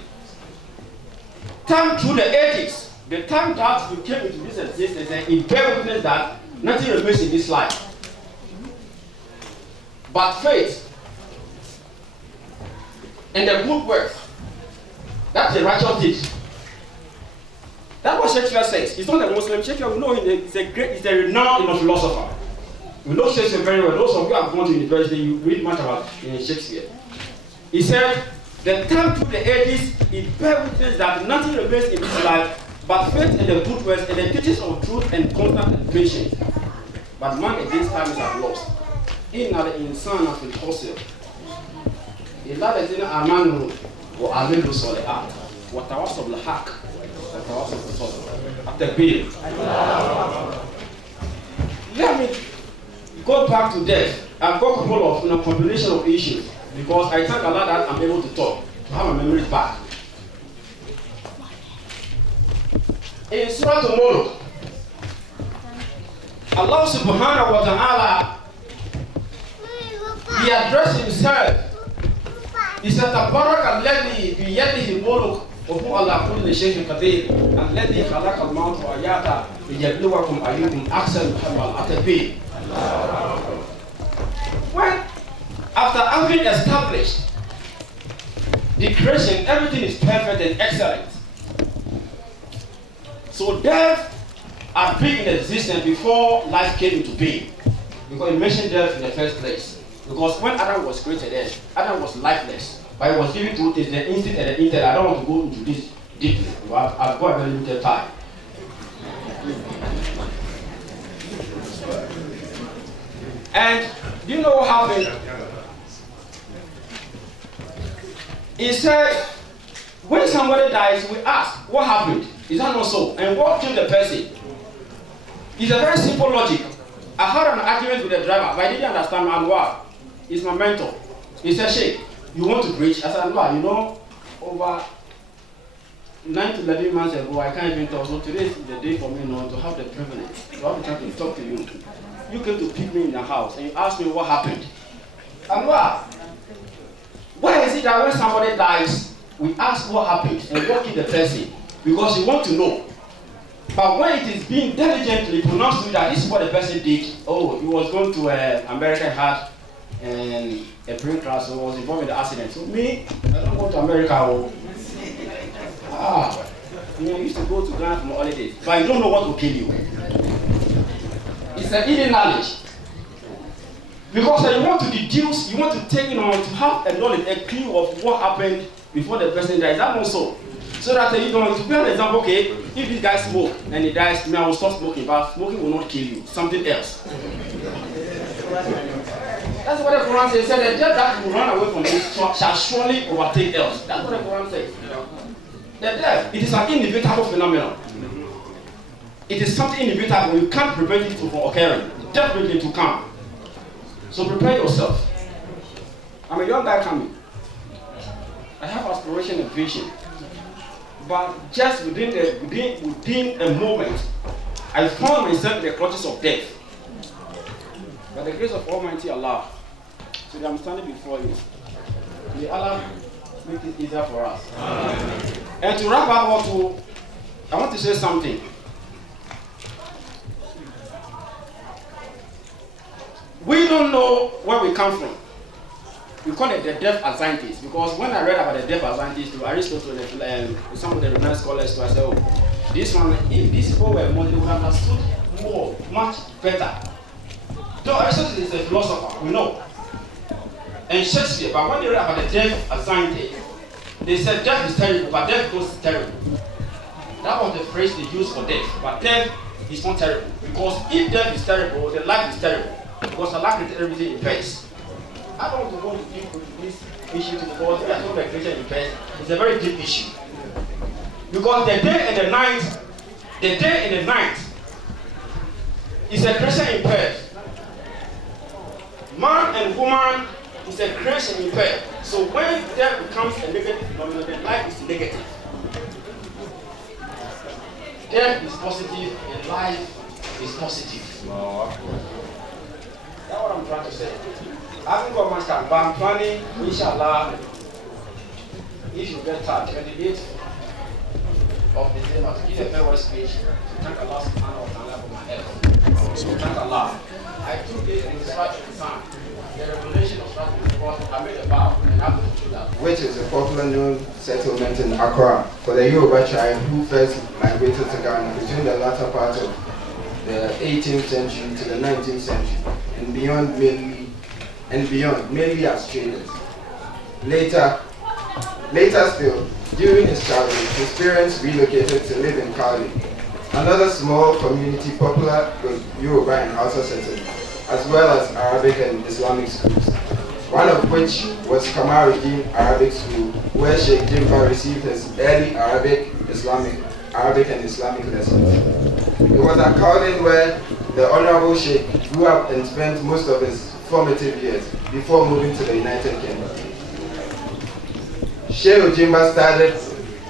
Time through the ages, the time that you came into this existence, and it bears witness that nothing remains in this life. But faith and the good works, that's the righteous deed. That's what Shakespeare says. He's not a Muslim. Shakespeare, we know he's a renowned philosopher. We know Shakespeare very well. Those of you who have gone to university, you read much about Shakespeare. He said, the time through the ages, it bears witness that nothing remains in this life but faith and the good words and the teachings of truth and constant and patience. But man against time is at loss. Inna al-insana fil khusr. Illa alladhina amanu wa amilu salihat wa tawassaw bil haqq wa tawassaw bis sabr. At-takbir. Let me go back to death. I've got a couple of combination of issues because I thank Allah that I'm able to talk, to have my memories back. In Surah Al-Mulk, Allah subhanahu wa ta'ala, he addressed himself. He said, تبارك الذي بيده الملك وهو على كل شيء قدير الذي خلق الموت والحياة ليبلوكم أيكم أحسن عملا. When, after having established the creation, everything is perfect and excellent. So death had been in existence before life came into being. Because he mentioned death in the first place. Because when Adam was created, Adam was lifeless. But he was given two things, the instinct and the intellect. I don't want to go into this deeply. I've got a very limited time. And do you know what happened? He said, when somebody dies, we ask, what happened? Is that not so? And what killed the person? It's a very simple logic. I had an argument with the driver, but I didn't understand Anwar. He's my mentor. He said, Sheikh, you want to preach? I said, Anwar, you know, over 9 to 11 months ago, I can't even talk. So today is the day for me now to have the privilege to have the chance to talk to you. You came to pick me in the house and you asked me what happened. Anwar, why is it that when somebody dies, we ask what happened and what killed the person? Because you want to know. But when it is being diligently pronounced to you that this is what the person did, oh, he was going to American Heart and a brain crash, so was involved in the accident. So me, I don't go to America. You know, I used to go to Ghana for my holidays, but I don't know what will kill you. It's an hidden knowledge. Because you want to deduce, you want to take, to have a knowledge, a clue of what happened before the person dies. That also. So that you don't, to be an example, okay, if this guy smoke and he dies, I will stop smoking, but smoking will not kill you. Something else. That's what the Quran says. It said the death that will run away from this shall surely overtake else. That's what the Quran says. The death, it is an inevitable phenomenon. It is something inevitable. You can't prevent it from occurring. Definitely to come. So prepare yourself. I'm a young guy coming. I have aspiration and vision. But just within a moment, I found myself in the clutches of death. By the grace of Almighty Allah, so I'm standing before you. May Allah make it easier for us. And to wrap up, I want to say something. We don't know where we come from. We call it the death as scientists, because when I read about the death as scientists to Aristotle and some of the renowned scholars, I said, oh, this one, if these people were more, they would have understood more, much better. Though Aristotle is a philosopher, we know, and Shakespeare, but when they read about the death as scientists, they said death is terrible, but death goes terrible. That was the phrase they used for death, but death is not terrible, because if death is terrible, then life is terrible, because Allah created everything in pace. I don't want to go deep into this issue because we are talking about creation in pace. It's a very deep issue. Because the day and the night is a creation in pairs. Man and woman is a creation in pairs. So when death becomes a negative phenomenon, then life is negative. Death is positive and life is positive. That's what I'm trying to say. I haven't got much time, but I'm planning, inshallah, if you get time, 28th of December, to give a farewell speech to thank Allah subhanahu wa ta'ala for my health. So thank Allah. I took it in the Surah Al-Insan, the revelation of Surah Al-Insan. I made a vow, and I'm going to do that. Which is a popular known settlement in Accra for the Yoruba tribe who first migrated to Ghana between the latter part of the 18th century to the 19th century, and beyond, mainly as traders. Later still, during his childhood, his parents relocated to live in Kali, another small community popular with Yoruba and Hausa settlements, as well as Arabic and Islamic schools, one of which was Kamaruddin Arabic School, where Sheikh Jimba received his early Arabic and Islamic lessons. It was a Kali where the Honorable Sheikh grew up and spent most of his formative years before moving to the United Kingdom. Shehu Jimba started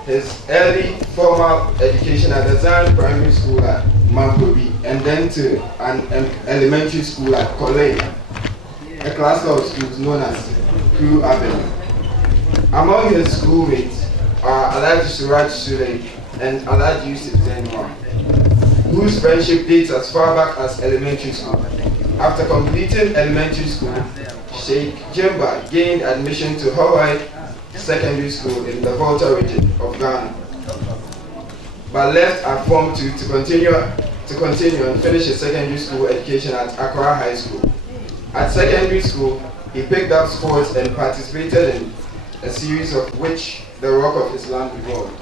his early formal education at the Zan Primary School at Mankobi and then to an elementary school at Kolei, a cluster of schools known as Crew Avenue. Among his schoolmates are Alhaji Suraj Sule and Alhaji Yusuf Zainwa, whose friendship dates as far back as elementary school. After completing elementary school, Sheikh Jimba gained admission to Hawaii Secondary School in the Volta region of Ghana, but left at Form 2 to continue and finish his secondary school education at Accra High School. At secondary school, he picked up sports and participated in a series of which the Rock of Islam evolved.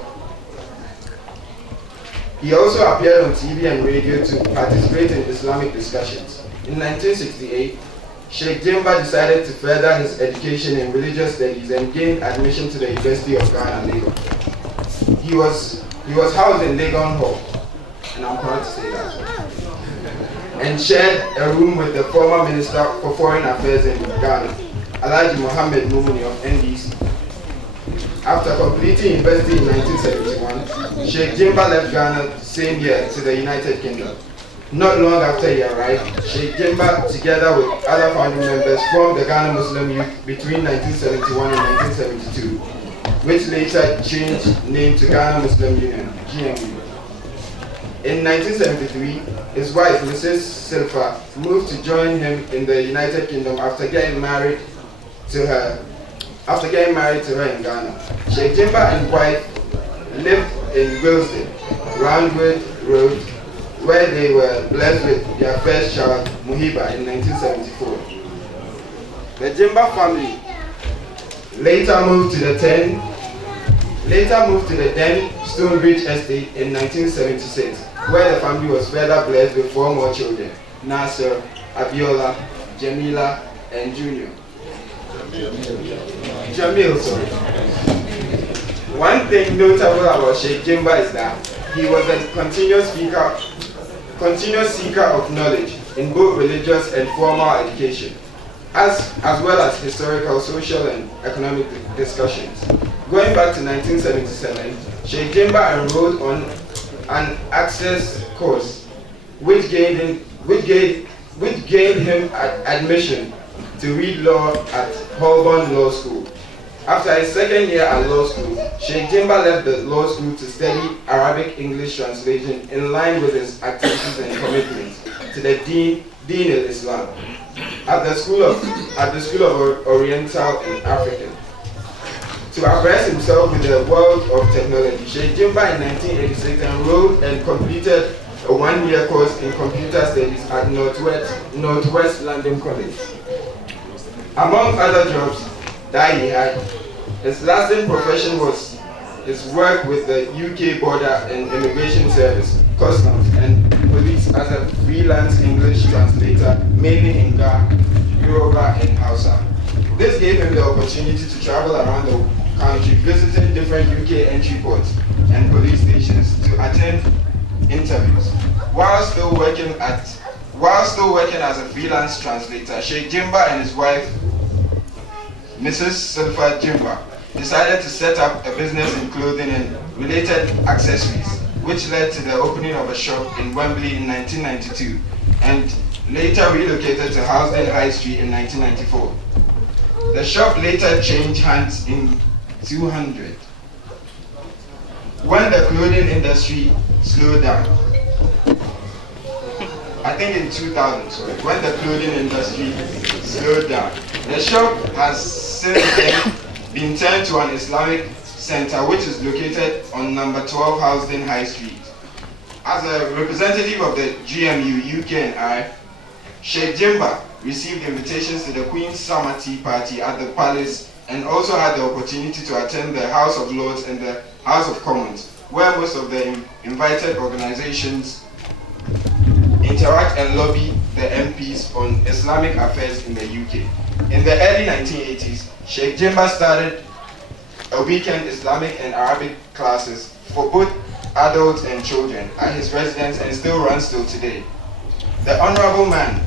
He also appeared on TV and radio to participate in Islamic discussions. In 1968, Sheikh Jimba decided to further his education in religious studies and gained admission to the University of Ghana, Legon. He was housed in Legon Hall, and I'm proud to say that, and shared a room with the former Minister for Foreign Affairs in Ghana, Alhaji Mohammed Mumuni of NDC. After completing university in 1971, Sheikh Jimba left Ghana the same year to the United Kingdom. Not long after he arrived, Sheikh Jimba, together with other founding members, formed the Ghana Muslim Youth between 1971 and 1972, which later changed name to Ghana Muslim Union, GMU. In 1973, his wife, Mrs. Silfa, moved to join him in the United Kingdom after getting married to her in Ghana. Sheikh Jimba and wife lived in Willesden, Roundwood Road, where they were blessed with their first child, Muhiba, in 1974. The Jimba family later moved to the then Stonebridge Estate in 1976, where the family was further blessed with 4 more children, Nasser, Abiola, Jamila, and Junior. Jamil, sorry. One thing notable about Sheikh Jimba is that he was a continuous seeker of knowledge in both religious and formal education, as well as historical, social, and economic discussions. Going back to 1977, Sheikh Jimba enrolled on an access course, which gained him admission to read law at Holborn Law School. After his second year at law school, Sheikh Jimba left the law school to study Arabic-English translation in line with his activities and commitments to the Deen al-Islam at the School of Oriental and African. To abreast himself with the world of technology, Sheikh Jimba in 1986 enrolled and completed a 1-year course in computer studies at Northwest London College. Among other jobs that he had, his lasting profession was his work with the UK Border and Immigration Service, Customs, and Police as a freelance English translator, mainly in Ga, Yoruba, and Hausa. This gave him the opportunity to travel around the country, visiting different UK entry ports and police stations to attend interviews. While still working as a freelance translator, Sheikh Jimba and his wife, Mrs. Silfa Jimba, decided to set up a business in clothing and related accessories, which led to the opening of a shop in Wembley in 1992 and later relocated to Housden High Street in 1994. The shop later changed hands in 200 when the clothing industry slowed down. I think in 2000, sorry, when the clothing industry slowed down. The shop has since then been turned to an Islamic center which is located on number 12 Housden High Street. As a representative of the GMU, UK and I, Sheikh Jimba received invitations to the Queen's Summer Tea Party at the Palace and also had the opportunity to attend the House of Lords and the House of Commons, where most of the invited organizations interact and lobby the MPs on Islamic affairs in the UK. In the early 1980s, Sheikh Jimba started a weekend Islamic and Arabic classes for both adults and children at his residence and still runs till today. The honorable man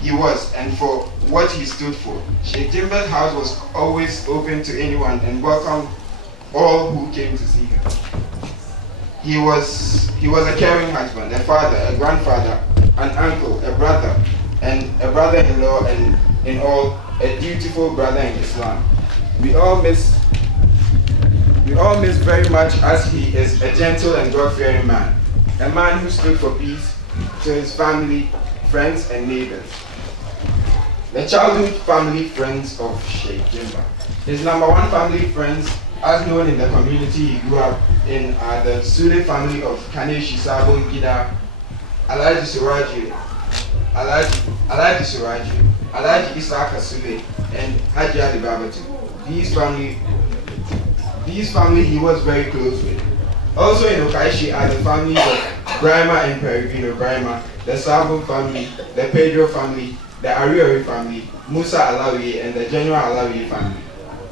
he was and for what he stood for. Sheikh Jimba's house was always open to anyone and welcomed all who came to see him. He was a caring husband, a father, a grandfather, an uncle, a brother, and a brother-in-law, and in all, a dutiful brother in Islam. We all miss very much, as he is a gentle and God-fearing man, a man who stood for peace to his family, friends, and neighbors. The childhood family friends of Sheikh Jimba. His number one family friends, as known in the community he grew up in, are the Sule family of Kaneshi Sabo Gida, Alaji Suraji, Alaji Isaka Sule, and Haji Ali Babatu. These family he was very close with. Also in Okaishi are the families of Brahma and Perivino Brahma, the Sabo family, the Pedro family, the Ariori family, Musa Alawi, and the General Alawi family.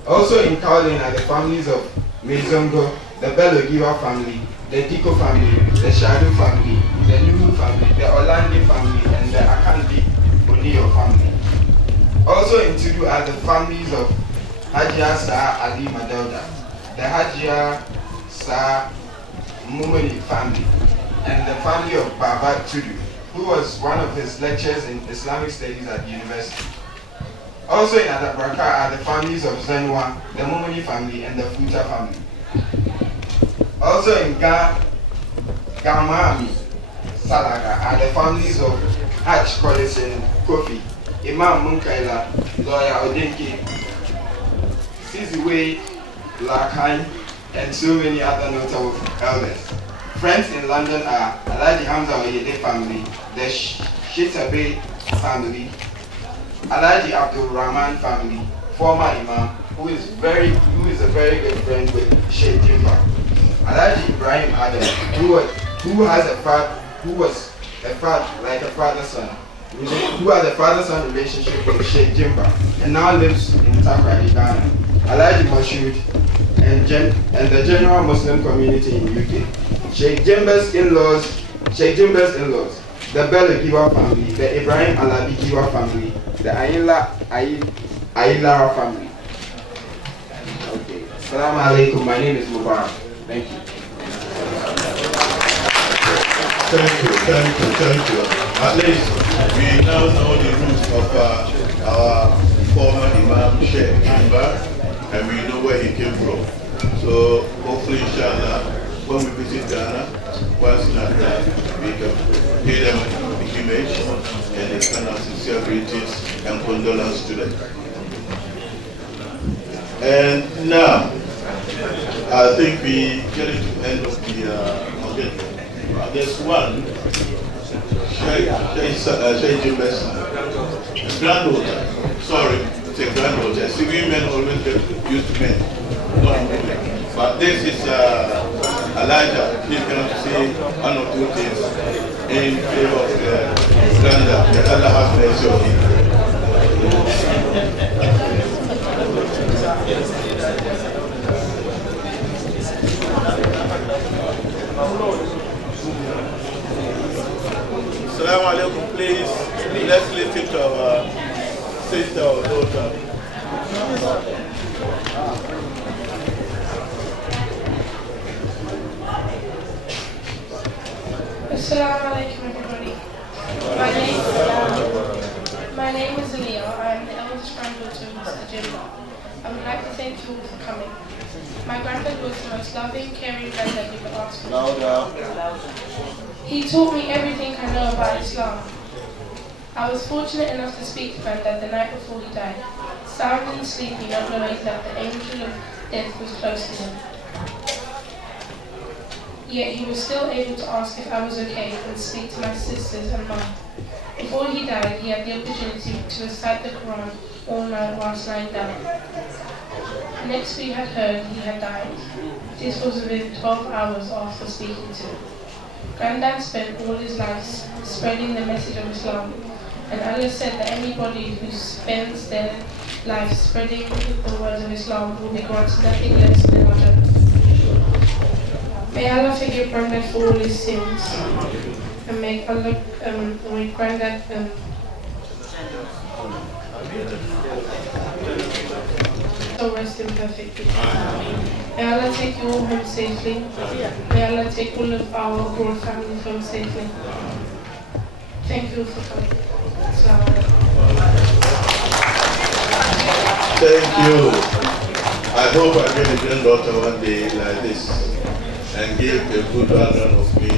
Also in Kaolin are the families of Mezongo, the Belogiwa family, the Diko family, the Shadu family, the Nuhu family, the Orlandi family, and the Akandi Onio family. Also in Tudu are the families of Hajia Sa Ali Madauda, the Hajia Sa Mumuni family, and the family of Baba Tudu, who was one of his lecturers in Islamic studies at the university. Also in Adabraka are the families of Zenwa, the Mumuni family, and the Futa family. Also in Gamami, Salaga are the families of Haj Collison, Kofi, Imam Munkaila, Lawyer Odenke, Siziwe, Lakai, and so many other notable elders. Friends in London are Alaji Hamza Oyede family, the Shitabe family, Alaji Abdul Rahman family, former Imam, who is a very good friend with Sheikh Jimba. Alaji Ibrahim Adam, who was a father-son relationship with Sheikh Jimba, and now lives in Takrady, Ghana. Alaji Mashud, and the general Muslim community in UK. Sheikh Jimba's in-laws, the Bello Giwa family, the Ibrahim Alabi Giwa family, the Ailara family. Okay. Assalamu alaikum. My name is Mubarak. Thank you. Thank you. At least we now know the roots of our former Imam Sheikh Jimba, and we know where he came from. So hopefully, inshallah, when we visit Ghana, once in a time, we can pay them the image and extend our sincere greetings and condolences to them. And now, I think we get to the end of the there's one, Sheikh Jimba's granddaughter. Sorry, it's a granddaughter. See, women always get used to men, not women. But this is Elijah. He's going to say one or two things in favor of the granddaughter. May Allah have mercy on him. Assalamu alaikum, please. Let's listen to our sister or daughter. Assalamu alaikum, everybody. My name is Aliyah. I am the eldest granddaughter of Mr. Jimba. I would like to thank you all for coming. My granddad was the most loving, caring granddad you could ask for. He taught me everything I know about Islam. I was fortunate enough to speak to Granddad the night before he died, sound and sleepy, not knowing that the angel of death was close to him. Yet he was still able to ask if I was okay and speak to my sisters and mum. Before he died, he had the opportunity to recite the Quran all night whilst lying down. Next we had heard he had died. This was within 12 hours after speaking to him. Granddad spent all his life spreading the message of Islam, and Allah said that anybody who spends their life spreading the words of Islam will be granted nothing less than Al-Jannah. May Allah forgive Granddad for all his sins, and may Allah, Granddad So rest in perfect peace. May Allah take you all home safely. May Allah take all of our abroad families home safely. Thank you for coming. Assalamu alaikum. Thank you. I hope I get a granddaughter one day like this and give a good rundown of me,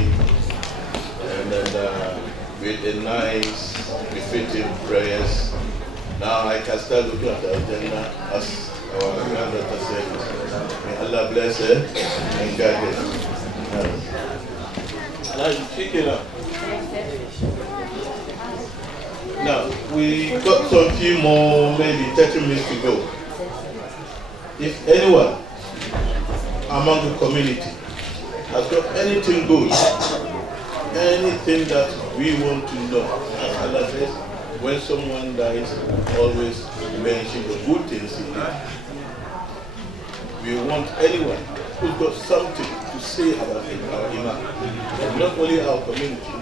and then with a nice, befitting prayers. Now I can start looking at the agenda as our granddaughter said. May Allah bless her and guide her. Now you pick it up. Now we got some few more, maybe 30 minutes to go. If anyone among the community has got anything good, anything that we want to know, as Allah says, when someone dies, always mention the good things in it. We want anyone who's got something to say about our Imam. Not only our community,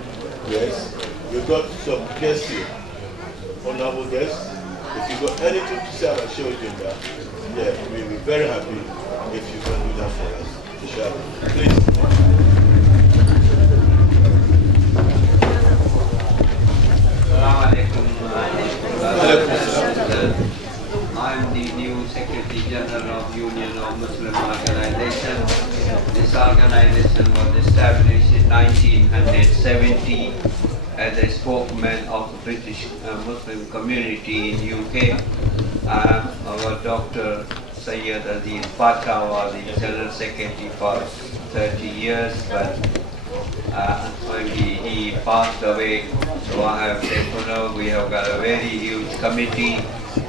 yes, we've got some guests here, honorable guests. If you've got anything to say about Shehu Jimba, yeah, we'll be very happy if you can do that for us. Inshallah. Please. I'm the new Secretary General of Union of Muslim Organization. This organization was established in 1970 as a spokesman of the British Muslim community in UK. Our Dr. Sayyid Aziz Pasha was the General Secretary for 30 years, but unfortunately he passed away. So I have taken over. We have got a very huge committee.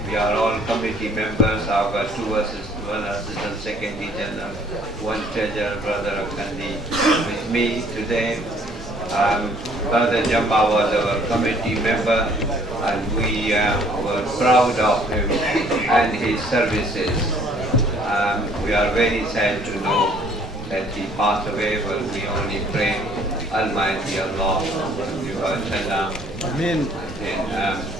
We are all committee members. I've got one assistant secretary general, one treasurer, brother Kandi with me today. Brother Jimba was our committee member, and we were proud of him and his services. We are very sad to know that he passed away, but we only pray Almighty Allah give us salam and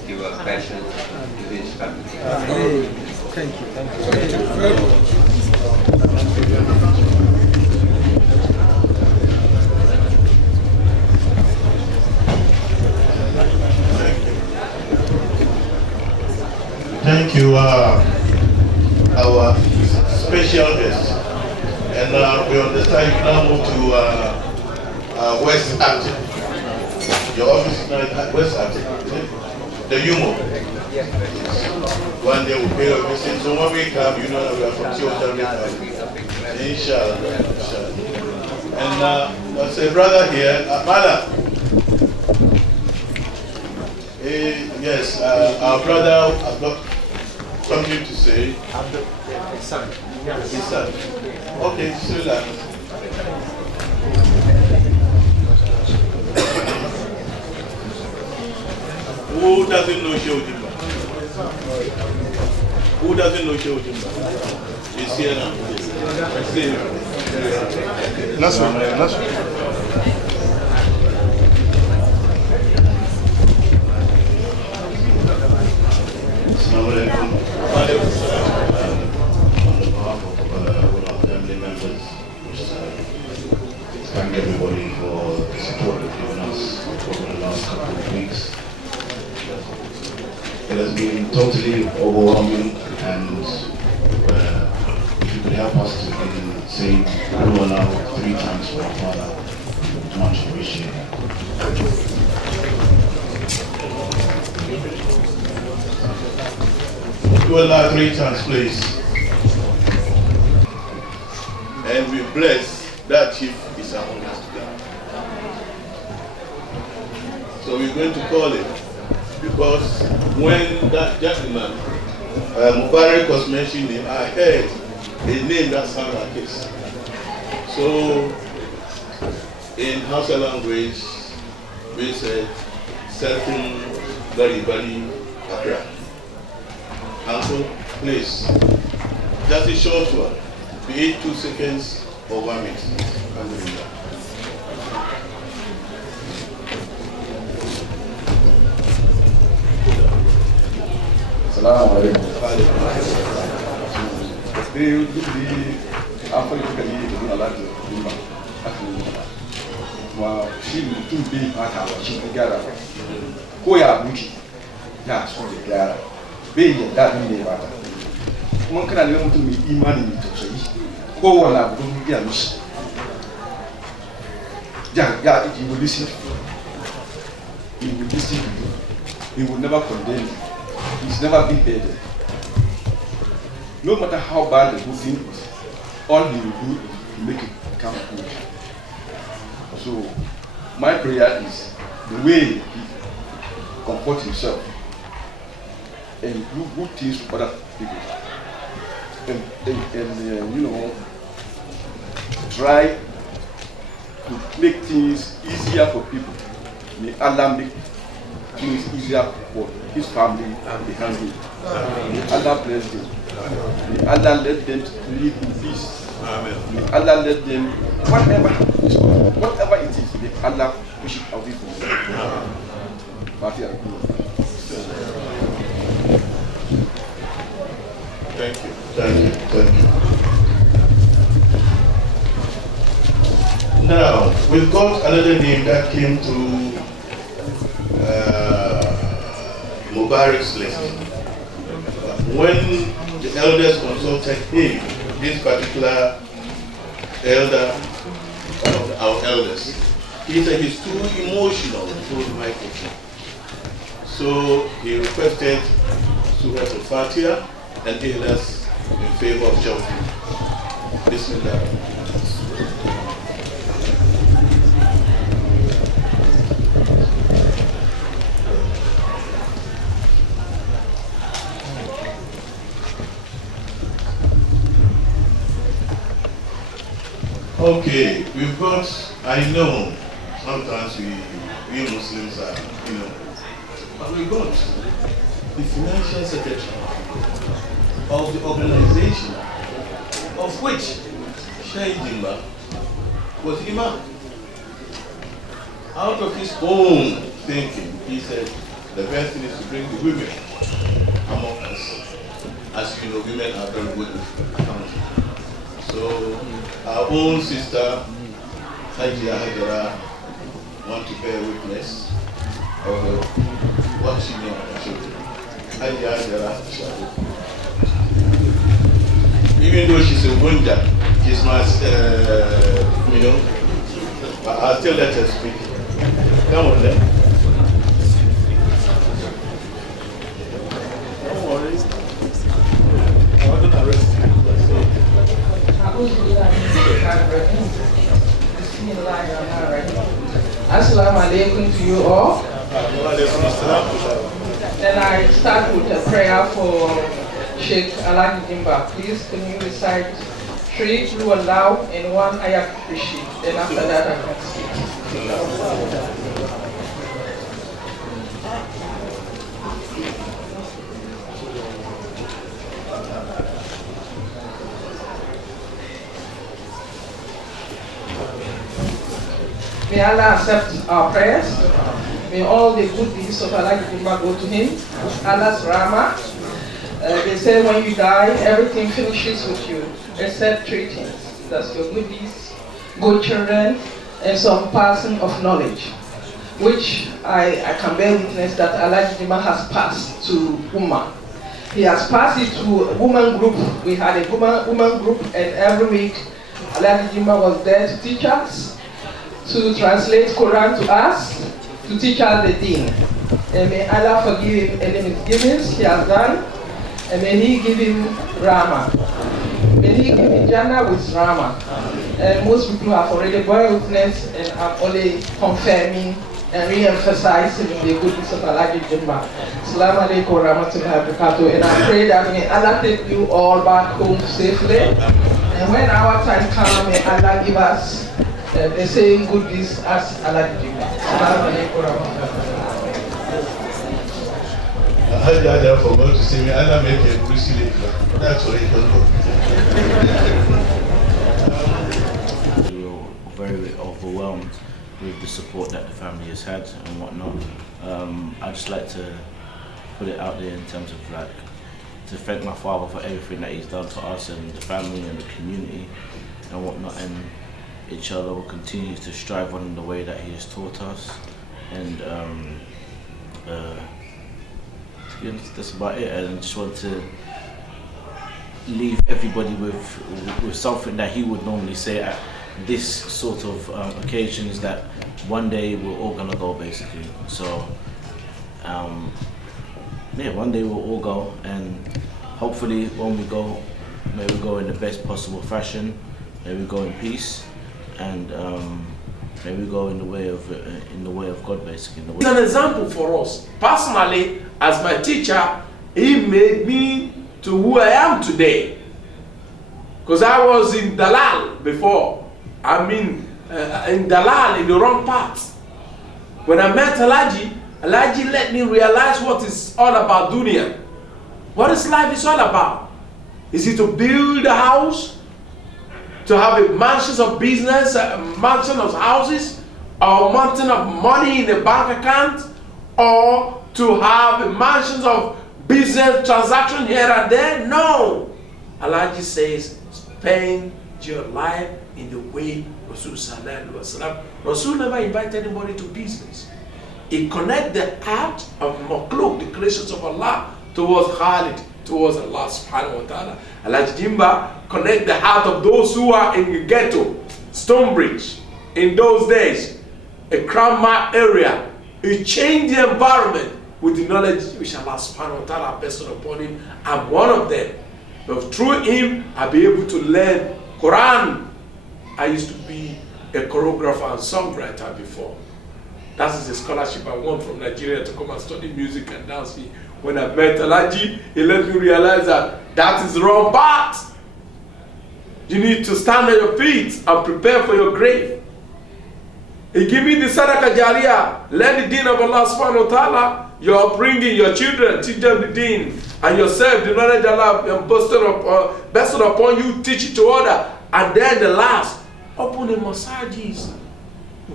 give us passion to his family. Amen. Thank you. Thank you very much. Thank you, our special guest. And we understand you now move to West Acton. Your office is now at West Acton, the UMO. One day we'll pay a visit. So when we come, you know that we are from Shehu. Inshallah. And there's a brother here, Madam. Yes, our brother has got something to say. His son. Okay, so that. Who doesn't know Shehu Jimba? Who doesn't know Shehu Jimba? He's here now. Nasr. Assalamu alaikum. On behalf of all our family members, thank everybody for the support they've given us over the last couple of weeks. It has been totally overwhelming, and if you could help us to say Allah 3 times for our father, much appreciated. Do Allah 3 times, please. And we bless that chief is among us today. So we're going to call him, because when that gentleman, Mubarak, was mentioning, I heard a name that sounded like this. So in Hausa language, we said, certain very, very Accra. Uncle, please, just a short one, be it 2 seconds or 1 minute. Alhamdulillah. Assalamu alaikum. An fara kuka yi da nuna lafiya da kuma aka yi ba. Kuma shi mutum bai fata wa shi gyara ko ya buki ya so da gyara bai yadda din ne ba. Kuma kana neman mutum mai imani mai tausayi kowane abu don ya mishi. Yeah, he will listen to you. He will listen to you. He will never condemn you. He's never been hated. No matter how bad the good thing is, all he will do is to make it become good. So, my prayer is the way he comports himself and do good things for other people. And you know, try to make things easier for people. May Allah make things easier for his family and behind him. May Allah bless them. May Allah let them live in peace. May Allah let them, whatever it is, may Allah push it out for them. Thank you. Thank you. Thank you. Now, we've got another name that came to Mubarak's list. When the elders consulted him, this particular elder, one of our elders, he said he's too emotional to hold the microphone. So he requested Surah Al-Fatiha and elders in favor of shouting. Bismillah. Okay, we've got, I know, sometimes we Muslims are, you know, but we've got the financial secretary of the organization of which Sheikh Jimba was Imam. Out of his own thinking, he said, the best thing is to bring the women among us. As you know, women are very good with accounting. So, our own sister, Hajia Hajara, want to bear witness of what she knew about the children. Hajia Hajara, even though she's a wonder, she's my, you know, but I'll still let her speak. Come on then. Don't worry. I wasn't arrested. Assalamu alaikum to you all. Then I start with a prayer for Sheikh Jimba. Please, can you recite 3 Qul Huwallahu and 1 Ayat Kursi? Then after that I can speak. May Allah accept our prayers. May all the good deeds of Jimba go to him. Allah's Rahmah. They say when you die, everything finishes with you, except 3 things. That's your good deeds, good children, and some person of knowledge, which I can bear witness that Jimba has passed to Ummah. He has passed it to a woman group. We had a woman group, and every week Jimba was there to teach us, to translate Quran to us, to teach us the deen. And may Allah forgive him any misgivings he has done, and may he give him Rahmah. May he give him Jannah with Rahmah. And most people have already borne witness, and I'm only confirming and re-emphasizing the goodness of Jimba. Assalamu alaikum wa rahmatullahi wa barakatuh. And I pray that may Allah take you all back home safely. And when our time comes, may Allah give us the same good deeds as Jimba. Assalamu alaikum wa rahmatullahi. I forgot to say, may Allah make a Brucey. That's what he can do. We were very overwhelmed with the support that the family has had and whatnot. I'd just like to put it out there in terms of like to thank my father for everything that he's done to us and the family and the community and whatnot, and inshallah will continue to strive on in the way that he has taught us, and to be honest, that's about it. And I just want to leave everybody with something that he would normally say at this sort of occasions, that one day we're all gonna go, basically. So yeah, one day we'll all go, and hopefully when we go, may we go in the best possible fashion, may we go in peace, and may we go in the way of God, basically. He's an example for us. Personally, as my teacher, he made me to who I am today. Because I was in Dalal before. I mean, in Dalal, in the wrong path. When I met Alaji let me realize what it's all about dunya. What is life is all about? Is it to build a house? To have a mansions of business, a mansion of houses, or a mountain of money in a bank account, or to have a mansions of business transaction here and there? No. Allah says, spend your life in the way Rasul Sallallahu Alaihi Wasallam. Rasul never invited anybody to business. He connected the heart of Makhluk, the creations of Allah, towards Khalid, towards Allah subhanahu wa ta'ala. Allah Jimba connect the heart of those who are in the ghetto, Stonebridge, in those days, a Kramma area. He changed the environment with the knowledge which Allah subhanahu wa ta'ala bestowed upon him. I'm one of them. But through him, I'll be able to learn Quran. I used to be a choreographer and songwriter before. That is the scholarship I won from Nigeria to come and study music and dance. When I met Alaji, he let me realize that that is the wrong path. You need to stand on your feet and prepare for your grave. He gave me the Sadaqah Jariyah, learn the deen of Allah subhanahu wa ta'ala. You're bringing your children, teach them the deen, and yourself, the knowledge Allah bestowed upon you, teach it to others. And then the last, open the masajid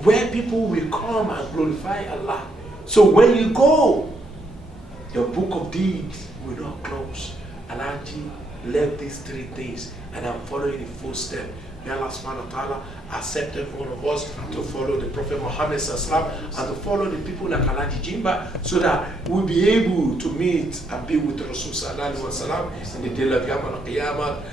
where people will come and glorify Allah. So when you go, your book of deeds will not close. Alaji left these three things, and I'm following in footsteps. May Allah subhanahu wa ta'ala accept every one of us to follow the Prophet Muhammad sallallahu alaihi wasallam and to follow the people like Alaji Jimba, so that we'll be able to meet and be with Rasul sallallahu alaihi wasallam in the day of Yawm al-Qiyamah.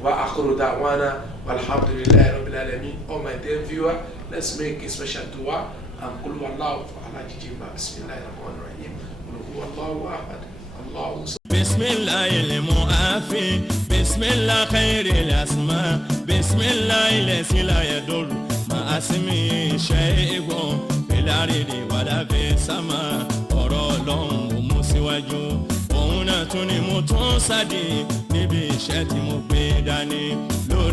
Wa akhiru da'wana walhamdulillahi rabbil alamin. Oh my dear viewer, let's make a special dua and qul wallahu for Alaji Jimba. Bismillahir rahmanir rahim. Wallahu ahad. بسم الله المعافي بسم الله خير الأسماء بسم الله الذي لا يضر مع اسمه شيء في الأرض ولا في السماء ọ̀rọ̀ Ọlọ́run mú síwájú òun náà tún ni mo tún sáde níbi iṣẹ́ tí mo gbé dání lórí.